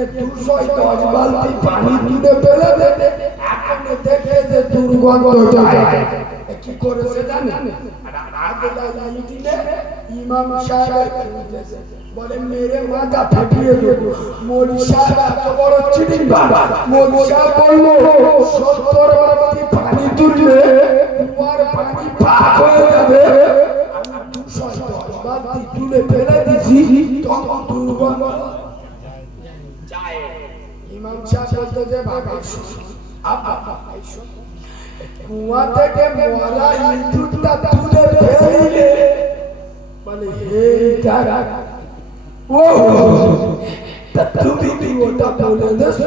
এ 210 বালতি পানি তুলে ফেলে দে। এখন দেখে যে দুর্গন্ধ যায়, কি করেছে জানেন? ইমাম সাহেব বলে মেরে মাথা ফাটিয়ে দেবো। মৌলী সাহেব এত বড় চিটিং বাবা, মৌলী সাহেব বললো 70 বালতি পানি তুললে কুয়ার পানি পাক হয়ে যাবে, আমি 210 বালতি তুলে ফেলে দিছি, তখন দুর্গন্ধ যায়। ইমাম সাহেব বলতে যে বাবা কুয়া থেকে মরা ইঁদুরটা তুলে ফেলে বলে হে দাদা, ও তুমি কি ওটা বলে দেশ?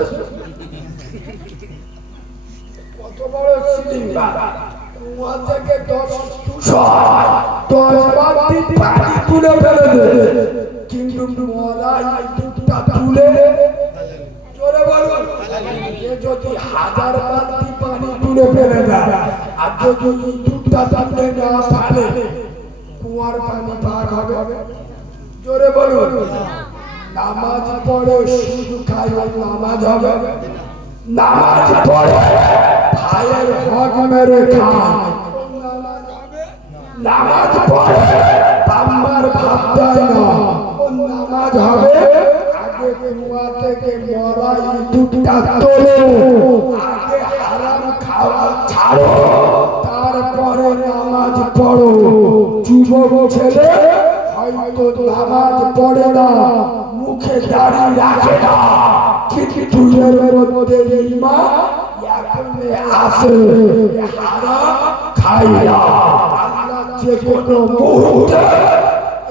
কত বড় সিলিং বাবা, কুয়া থেকে 210 বালতি পানি তুলে ফেলে দে, কিন্তু মরা ইঁদুরটা তুলে জোরে বলো, যদি 1000 বালতি পানি তুলে ফেলে দেয়, আর যদি ইঁদুরটা তুলে না ফেলে, কুয়ার পানি পাক হবে? জোরে বলো। নামাজ পড়ে সুদ খায়, নামাজ হবে? নামাজ পড়ে ভাইয়ের হক মেরে খায়, নামাজ পড়ে বাম্মার ভাত দেয় না, নামাজ হবে? আগে কুয়া থেকে মরা ইঁদুরটা তোলো, আগে হারাম খাওয়া ছাড়ো, তারপরে নামাজ পড়ো। যুবক ছেলে হয়তো নামাজ পড়ে না, মুখে দাড়ি রাখে না, কিন্তু হুজুরের মধ্যে ঈমান এখন আসে হারাম খাই না আল্লাহ যে কোনো মুহূর্তে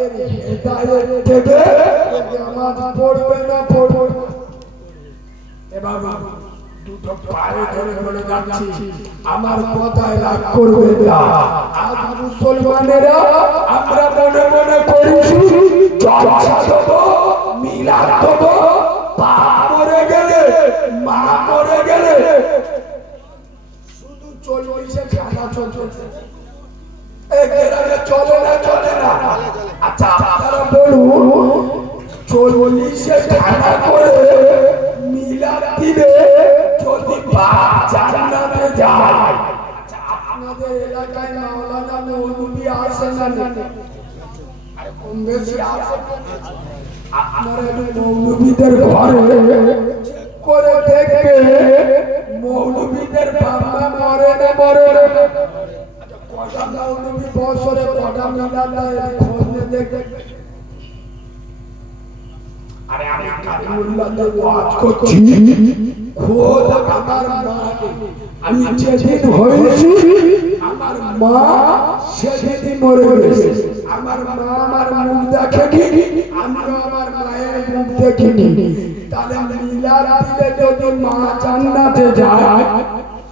এর হেদায়েত দেবে নামাজ পড়বে না পড়বে না এবার দুটো পায়ে ধরে বলে যাচ্ছি আমার কথায় রাগ করবে না আজ মুসলমানেরা আমরা মনে মনে করেছি জলসা দেবো মিলাদ দেবো বাপ মরে গেলে মা মরে গেলে শুধু চল্লিশে খানা চলছে চলে না আচ্ছা আপনারা বলুন চল্লিশে খানা করে মিলাদ দিলে যদি বাপ জান্নাতে যায় আপনাদের এলাকায় মাওলানা মৌলভী আসে না আরে কম বেশি আসে আপনারা একটু মৌলভীদের ঘরে চেক করে দেখবে মৌলভীদের বাবা মরে না মরে কটা মৌলভী বছরে কটা মিলাদ দেয় খোঁজ নিয়ে দেখবে আরে আমি কারিমুল্লাহকে ওয়াজ করছি খোদ আমার মা আমি যেদিন হয়েছি আমার মা সেদিনই মরে গেছে আমার মা আমার মুখ দেখেনি আমিও আমার মায়ের মুখ দেখিনি তাহলে মিলাদ দিলে যদি মা জান্নাতে যায়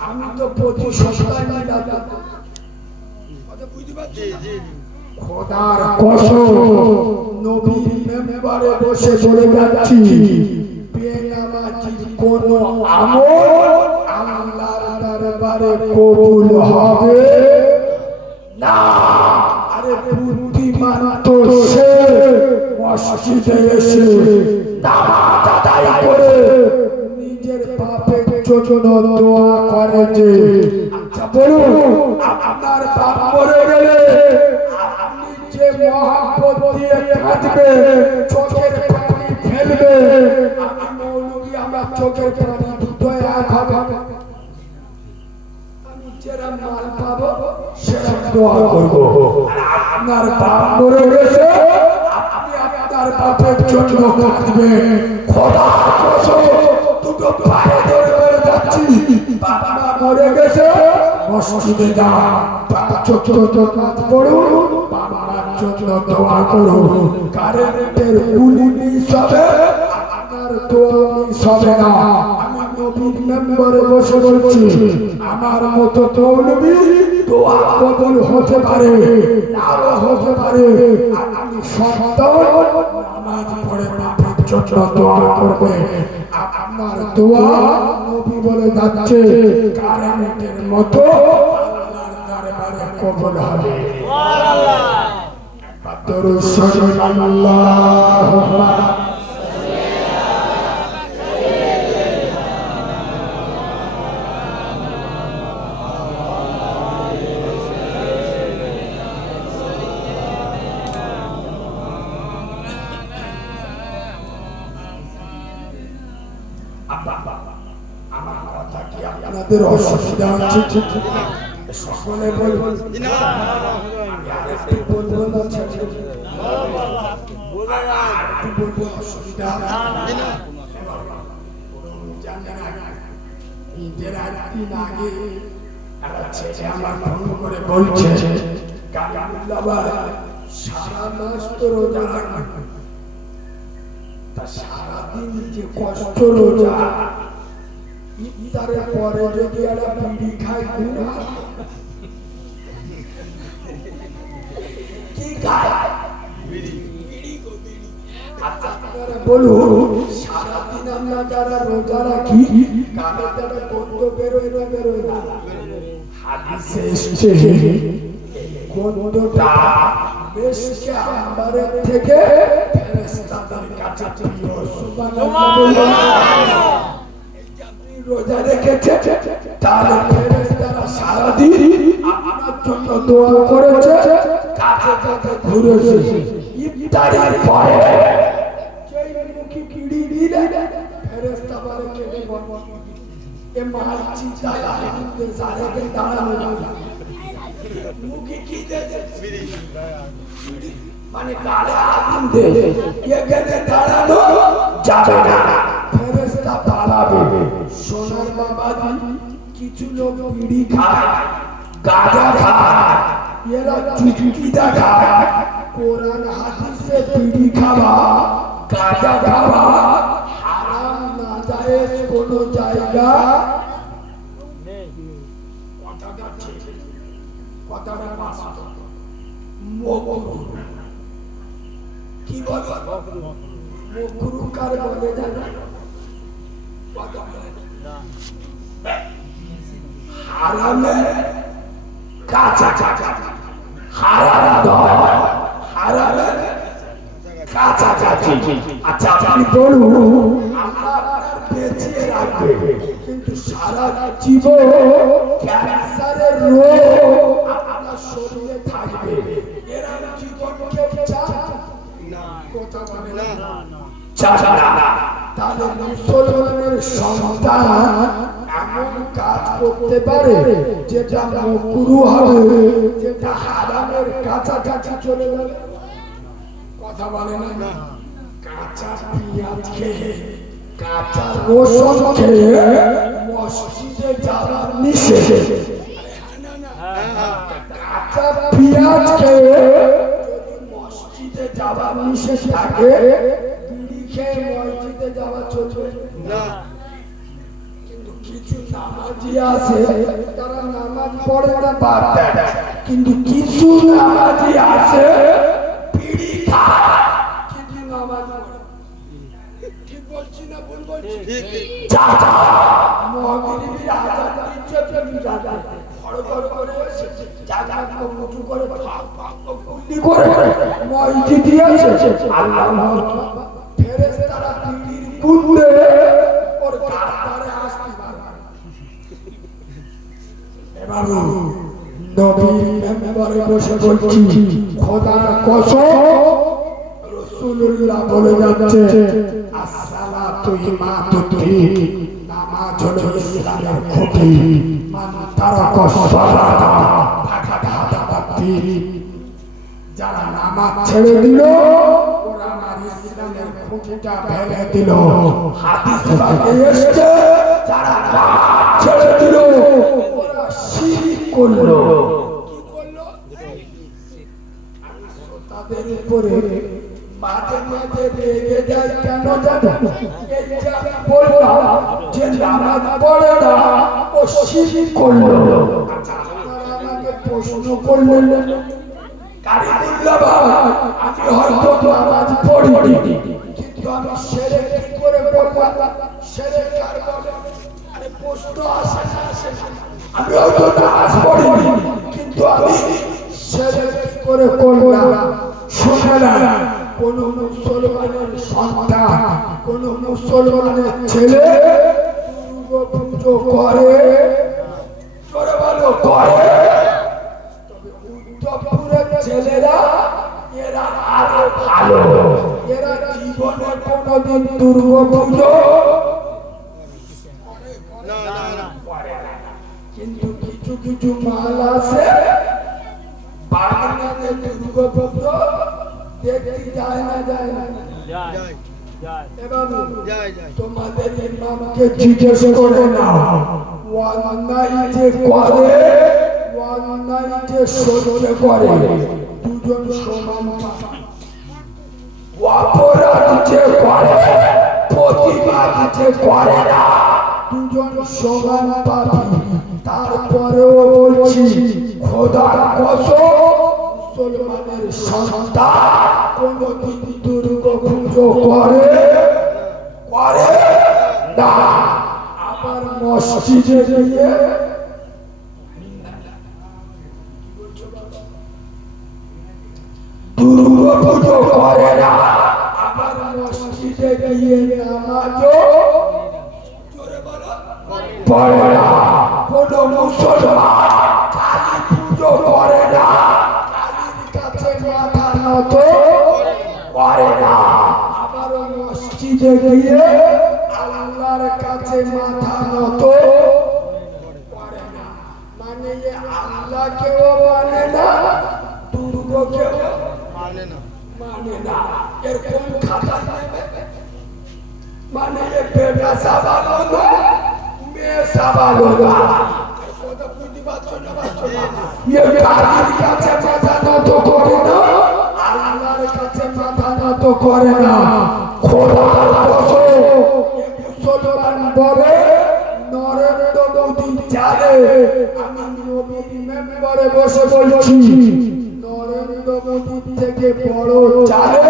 আমি তো প্রতি সপ্তাহে মিলাদ কথা বুঝতে পারছি খোদার কসম নবীর মেম্বারে বসে বলে যাচ্ছি বেনামাজির কোন আমল আল্লাহর দরবারে কবুল হবে না আরে বুদ্ধিমান তো সে মসজিদে এসে নামাজ আদায় করে নিজের পাপের জন্য দোয়া করে যে আচ্ছা বলুন আপনার বাপ মরে গেলে যে মহব্বত দিয়ে কাঁদবে চোখের পানি ফেলবে আমি মৌলভী আমার চোখের পানি দুটো এক হবে আমি যেরকম মাল পাবো সেরকম দোয়া করবো আপনার বাপ মরে গেছে আপনি আপনার বাপের জন্য কাঁদবেন খোদার কসম দুটো পায়ে ধরে বলে যাচ্ছি বাবা মরে গেছে মসজিদে যান চোখ নামাজ পড়ুন বাবার জন্য দোয়া করুন কারেন্টের গুলি মিস হবে আপনার দোয়া মিস হবে না আমি নবীর মেম্বারে বসে বলছি আমার মতো মৌলভী দোয়া কবুল হতে পারে নাও হতে পারে আপনি সপ্তাহ নামাজ পড়ে বাবার জন্য দোয়া করবে আপনার দোয়া নবী বলে যাচ্ছে কারেন্টের মতো কবুল হবে দরুদ শরীফ আল্লাহুম্মা আমার কথা কি আপনাদের অসুবিধা হচ্ছে সকলে বলবেন ঈদের একদিন আগে একটা ছেলে আমার ফোন করে বলছে কারিমুল্লাহ ভাই সারা মাস তো রোজা রাখি তা সারাদিন যে কষ্ট রোজা ইফতারের পরে যদি একটা বিড়ি খাই না কি খায় আপনারা বলুন সারাদিন আমরা যারা রোজা রাখি কানে তারা গন্ধ বেরোয় না বেরোয় না হাদিসে এসেছে গন্ধটা মেশকে আম্বারের থেকে ফেরেশতাদের কাছে প্রিয় সুবহানাল্লাহ রোজা রেখেছে তাহলে ফেরেশতারা সারাদিন আপনার জন্য দোয়া করেছে কাছে কাছে ঘুরেছে ইফতারের পরে যেই মুখে বিড়ি দিলে ফেরেশতা বলে কেটে বল এ মাল চিন্তা লাগতে সারাকে দাঁড়ানো যাবে মুখে কি দেছে বিড়ি মানে গালে আগুন দে এখানে দাঁড়ানো যাবে না ফেরেশতা পালাবে কিছু লোক বিড়ি খায়, গাঁজা খায়, এরা চুটকি দেখায়। কোরআন হাদিসে বিড়ি খাওয়া, গাঁজা খাওয়া হারাম না জায়েজ কোনো জায়গা কথাটা ঠিক, কথাটা বাস্তব। মকরুহ কি বলো? মকরুহ কার বলে জানো? কথা বলে না। হারামের কাছাকাছি, হারাম নয়, হারামের কাছাকাছি। আচ্ছা আপনি বলুন, আল্লাহ আপনার বেঁচে রাখবে, কিন্তু সারা জীবন ক্যান্সারের রোগ আপনার শরীরে থাকবে, এরকম জীবন কেউ চায় না? কথা বলে না, চায় না। তাহলে মুসলমানের সন্তান এমন কাজ করতে পারে যেটা মাকরুহ হবে, যেটা হারামের কাছাকাছি চলে যাবে। কথা বলে না। কাঁচা পেঁয়াজ খেয়ে, কাঁচা রসুন খেয়ে মসজিদে যাওয়া নিষেধ। কাঁচা পেঁয়াজ খেয়ে যদি মসজিদে যাওয়া নিষেধ থাকে, বিড়ি খেয়ে মসজিদে যাওয়া চলবে না। কিন্তু কিছু নামাজি আছে, তারা নামাজ পড়ে না বাদ দেয়, কিন্তু কিছু নামাজি আছে বিড়ি খায় কিন্তু নামাজ পড়ে। ঠিক বলছি না ভুল বলছি? চাচা মগরিবের আযান দিচ্ছে, বিড়ি খায় খড়খড় করে এসে জান্নাত উঁচু করে কুল্লি করে মসজিদে এসে আল্লাহু আকবার, ফেরেশতারা বিড়ির কুণ্ডে ওর কাঁধে আসতে পারে। এবার নবীর মেম্বারে বসে বলছি, খোদার কসম, রাসূলুল্লাহ বলে যাচ্ছে, আসসালাতু ইমাতুদ্দিন, নামাজ হলো ইসলামের খুঁটি। মান তারাকা সালাতা ফাকাদ হাদাবাদ্দিন, যারা নামাজ ছেড়ে দিল ওরা আমার ইসলামের খুঁটিটা ভেঙে দিল। হাদিস পাকে এসেছে, যারা নামাজ ছেড়ে দিল ওরা শিরক করলো। কি করলো? তাদের উপরে মাঝে মাঝে রেগে যায়, কেন জানো? এই যে আমি বললাম যে নামাজ পড়ে না ও শিরক করলো। আপনারা আমাকে প্রশ্ন করলেন, কারিমুল্লাহ ভাই, আমি হয়তো নামাজ পড়িনি, কিন্তু আমি শিরক কি করে বললাম? শিরক কার বলে? আরে প্রশ্ন আসে না, আসে না। আমি হয়তো নামাজ পড়িনি, কিন্তু আমি শিরক কি করে করলাম? শুনে না, কোন মুসলমানের সন্তান, কোন মুসলমানের ছেলে দুর্গা পুজো করে, জোরে বলো করে, তবে উত্তরপুরের ছেলেরা এরা আরো ভালো, এরা জীবনে কোনদিন দুর্গা পুজো করে না। কিন্তু কিছু কিছু মাল আছে বাগানে দুর্গা পুজো দেখতে যায় না, যায় না? তোমাদের ইমামকে জিজ্ঞেস করে নাও, অন্যায় যে করে, অন্যায় যে সহ্য করে, দুজন সমান পাবে। অপরাধ যে করে, প্রতিবাদ যে করে না, দুজন সমান পাবে। তারপরেও বলছি, খোদার কসম, মুসলমানের সন্তান কোনদিন দুর্গা পুজো করে না। আবার মসজিদে গিয়ে দুর্গা পুজো করে না, আবার মসজিদে গিয়ে নামাজও পড়ে না। কোন মুসলমান কালী পুজো করে না, কালীর কাছে মাথা নত করে না, আবার মসজিদে গিয়ে আল্লাহর কাছে মাথা নত করে না। মানে আল্লাহকেও মানে না, দুর্গাকেও মানে না। এর কোন খাতা নেবে? মানে বেটা সাবালো না, মেয়ে সাবালো না। ये কাজের কাছে মাথা নত করে না, আল্লাহর কাছে মাথা নত করে না। খোদার কসম, মুসলমান বলে নরেন্দ্র মোদী জানে, আমি নবীর মেম্বারে বসে বলছি, নরেন্দ্র মোদীর থেকে বড় জানে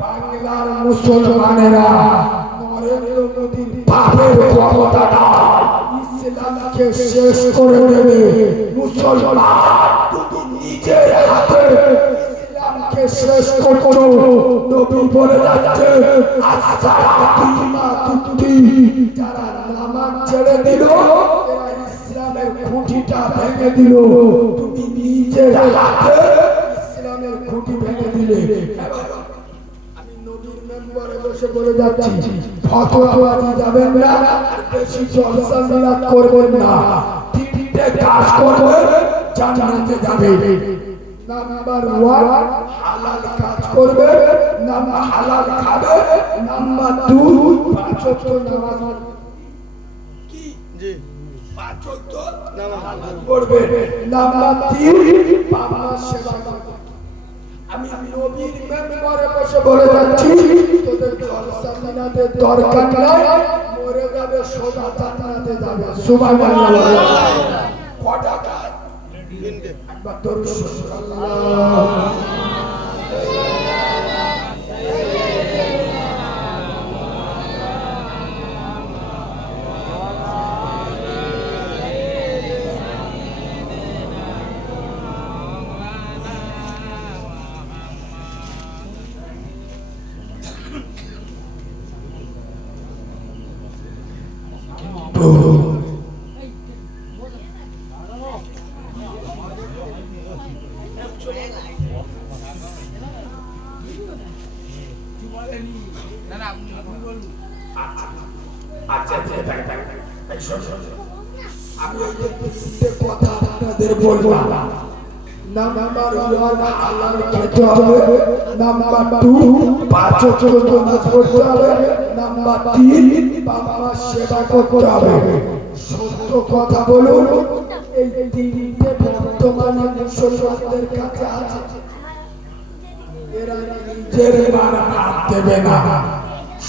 বাংলার মুসলমানেরা। নরেন্দ্র মোদীর পাপের ক্ষমতাটা ইসলামকে শেষ করে দেবে। মুসলমান, তুমি নিজের হাতে ইসলামকে শেষ করছো। নবী বলে যাচ্ছে, আসসালাতু ইমাতুদ্দিন, যারা নামাজ ছেড়ে দিল এরা ইসলামের খুঁটিটা ভেঙে দিল। তুমি নিজের হাতে ইসলামের খুঁটি ভেঙে দিলে। আমি নবীর মেম্বারে বসে বলে যাচ্ছি, ফতোয়াবাজি যাবেন না, বেশি জলসা মিলাদ করবেন না। তিনটে কাজ করবেন, জান্নাতে যাবেন। নাম্বার 1, হালাল কাজ করবে, নাম্বার হালাল খাবে, নাম্বার 2, 5 ওয়াক্ত নামাজ কি জি 5 ওয়াক্ত নামাজ পড়বে, নাম্বার 3, বাবা সেবা করবে। আমি নবীর মেম্বারে বসে বলে যাচ্ছি, তোদের জলসা মিলাদের দরকার নাই, মরে যাবে সোজা জান্নাতে যাবে। সুবহানাল্লাহ। কটা কাজ? তিনটে। একবার দরুদ শরীফ আল্লাহ। আমি এই যে তিনটে কথা আপনাদের বললাম, নাম্বার 1 হালাল খেতে হবে, নাম্বার 2 5 ওয়াক্ত নামাজ পড়তে হবে, নাম্বার 3 বাবা মা সেবা করতে হবে। সত্য কথা বলুন, এই তিনটে বর্তমানে মুসলমানদের কাছে আছে। এরা নিজের মান হাত দেবে না,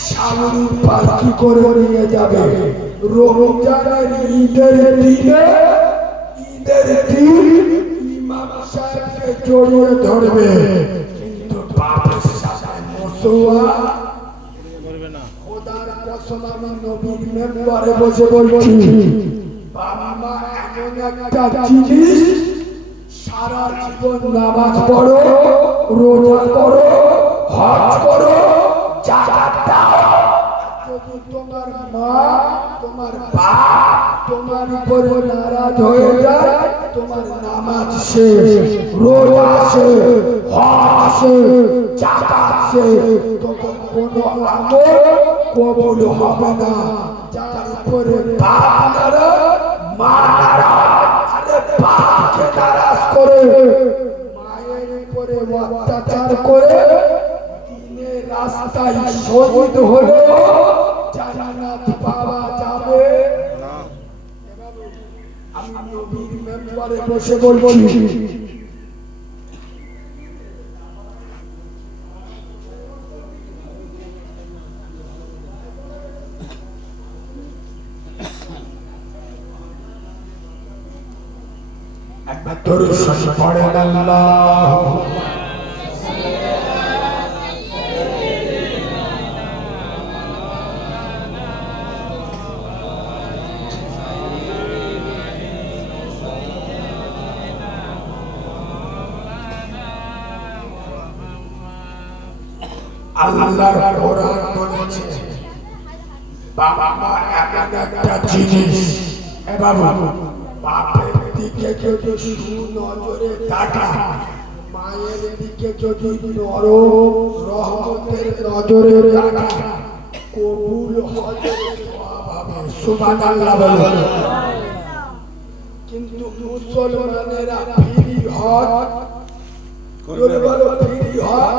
সামরিক পালকি করে নিয়ে যাবে। রমজানের ঈদের দিনে, ঈদের দিন ইমাম সাহেবকে জড়িয়ে ধরবে, কিন্তু বাপের সাথে মুসওয়া করবে না। খোদার কসম, আমি নবীর মেম্বারে বসে বলছি, বাবা মা এমন একটা জিনিস, সারা জীবন নামাজ পড়ো, রোজা করো, হজ করো, যাকাত দাও, যদি তোমার মা তোমার বাপ তোমার উপরে নারাজ হয়ে যায়, তোমার নামাজ শেষ, রোজা শেষ, হজ শেষ, যাকাত শেষ, তখন কোনো আমল কবুল হবে না। যার উপরে বাপ নারাজ, মা নারাজ, আরে বাপকে নারাজ করে, মায়ের উপরে অত্যাচার করে, দিনের রাস্তায় শহীদ হলে জান্নাত পাওয়া যাবে না। আমি নবীর মেম্বারে বসে বলছি, একবার দরুদ শরীফ পড়েন আল্লাহ। আল্লাহর কোরআন বলেছে, বাবা মা এমন একটা জিনিস, এ বাবা বাপের দিকে যদি সুনজরে তাকায়, মায়ের দিকে যদি নরম রহমতের নজরে তাকায়, কবুল হজের সওয়াব হবে। সুবহানাল্লাহ বলুন। কিন্তু মুসলমানেরা ফ্রি হজ, করবে না। ফ্রি হজ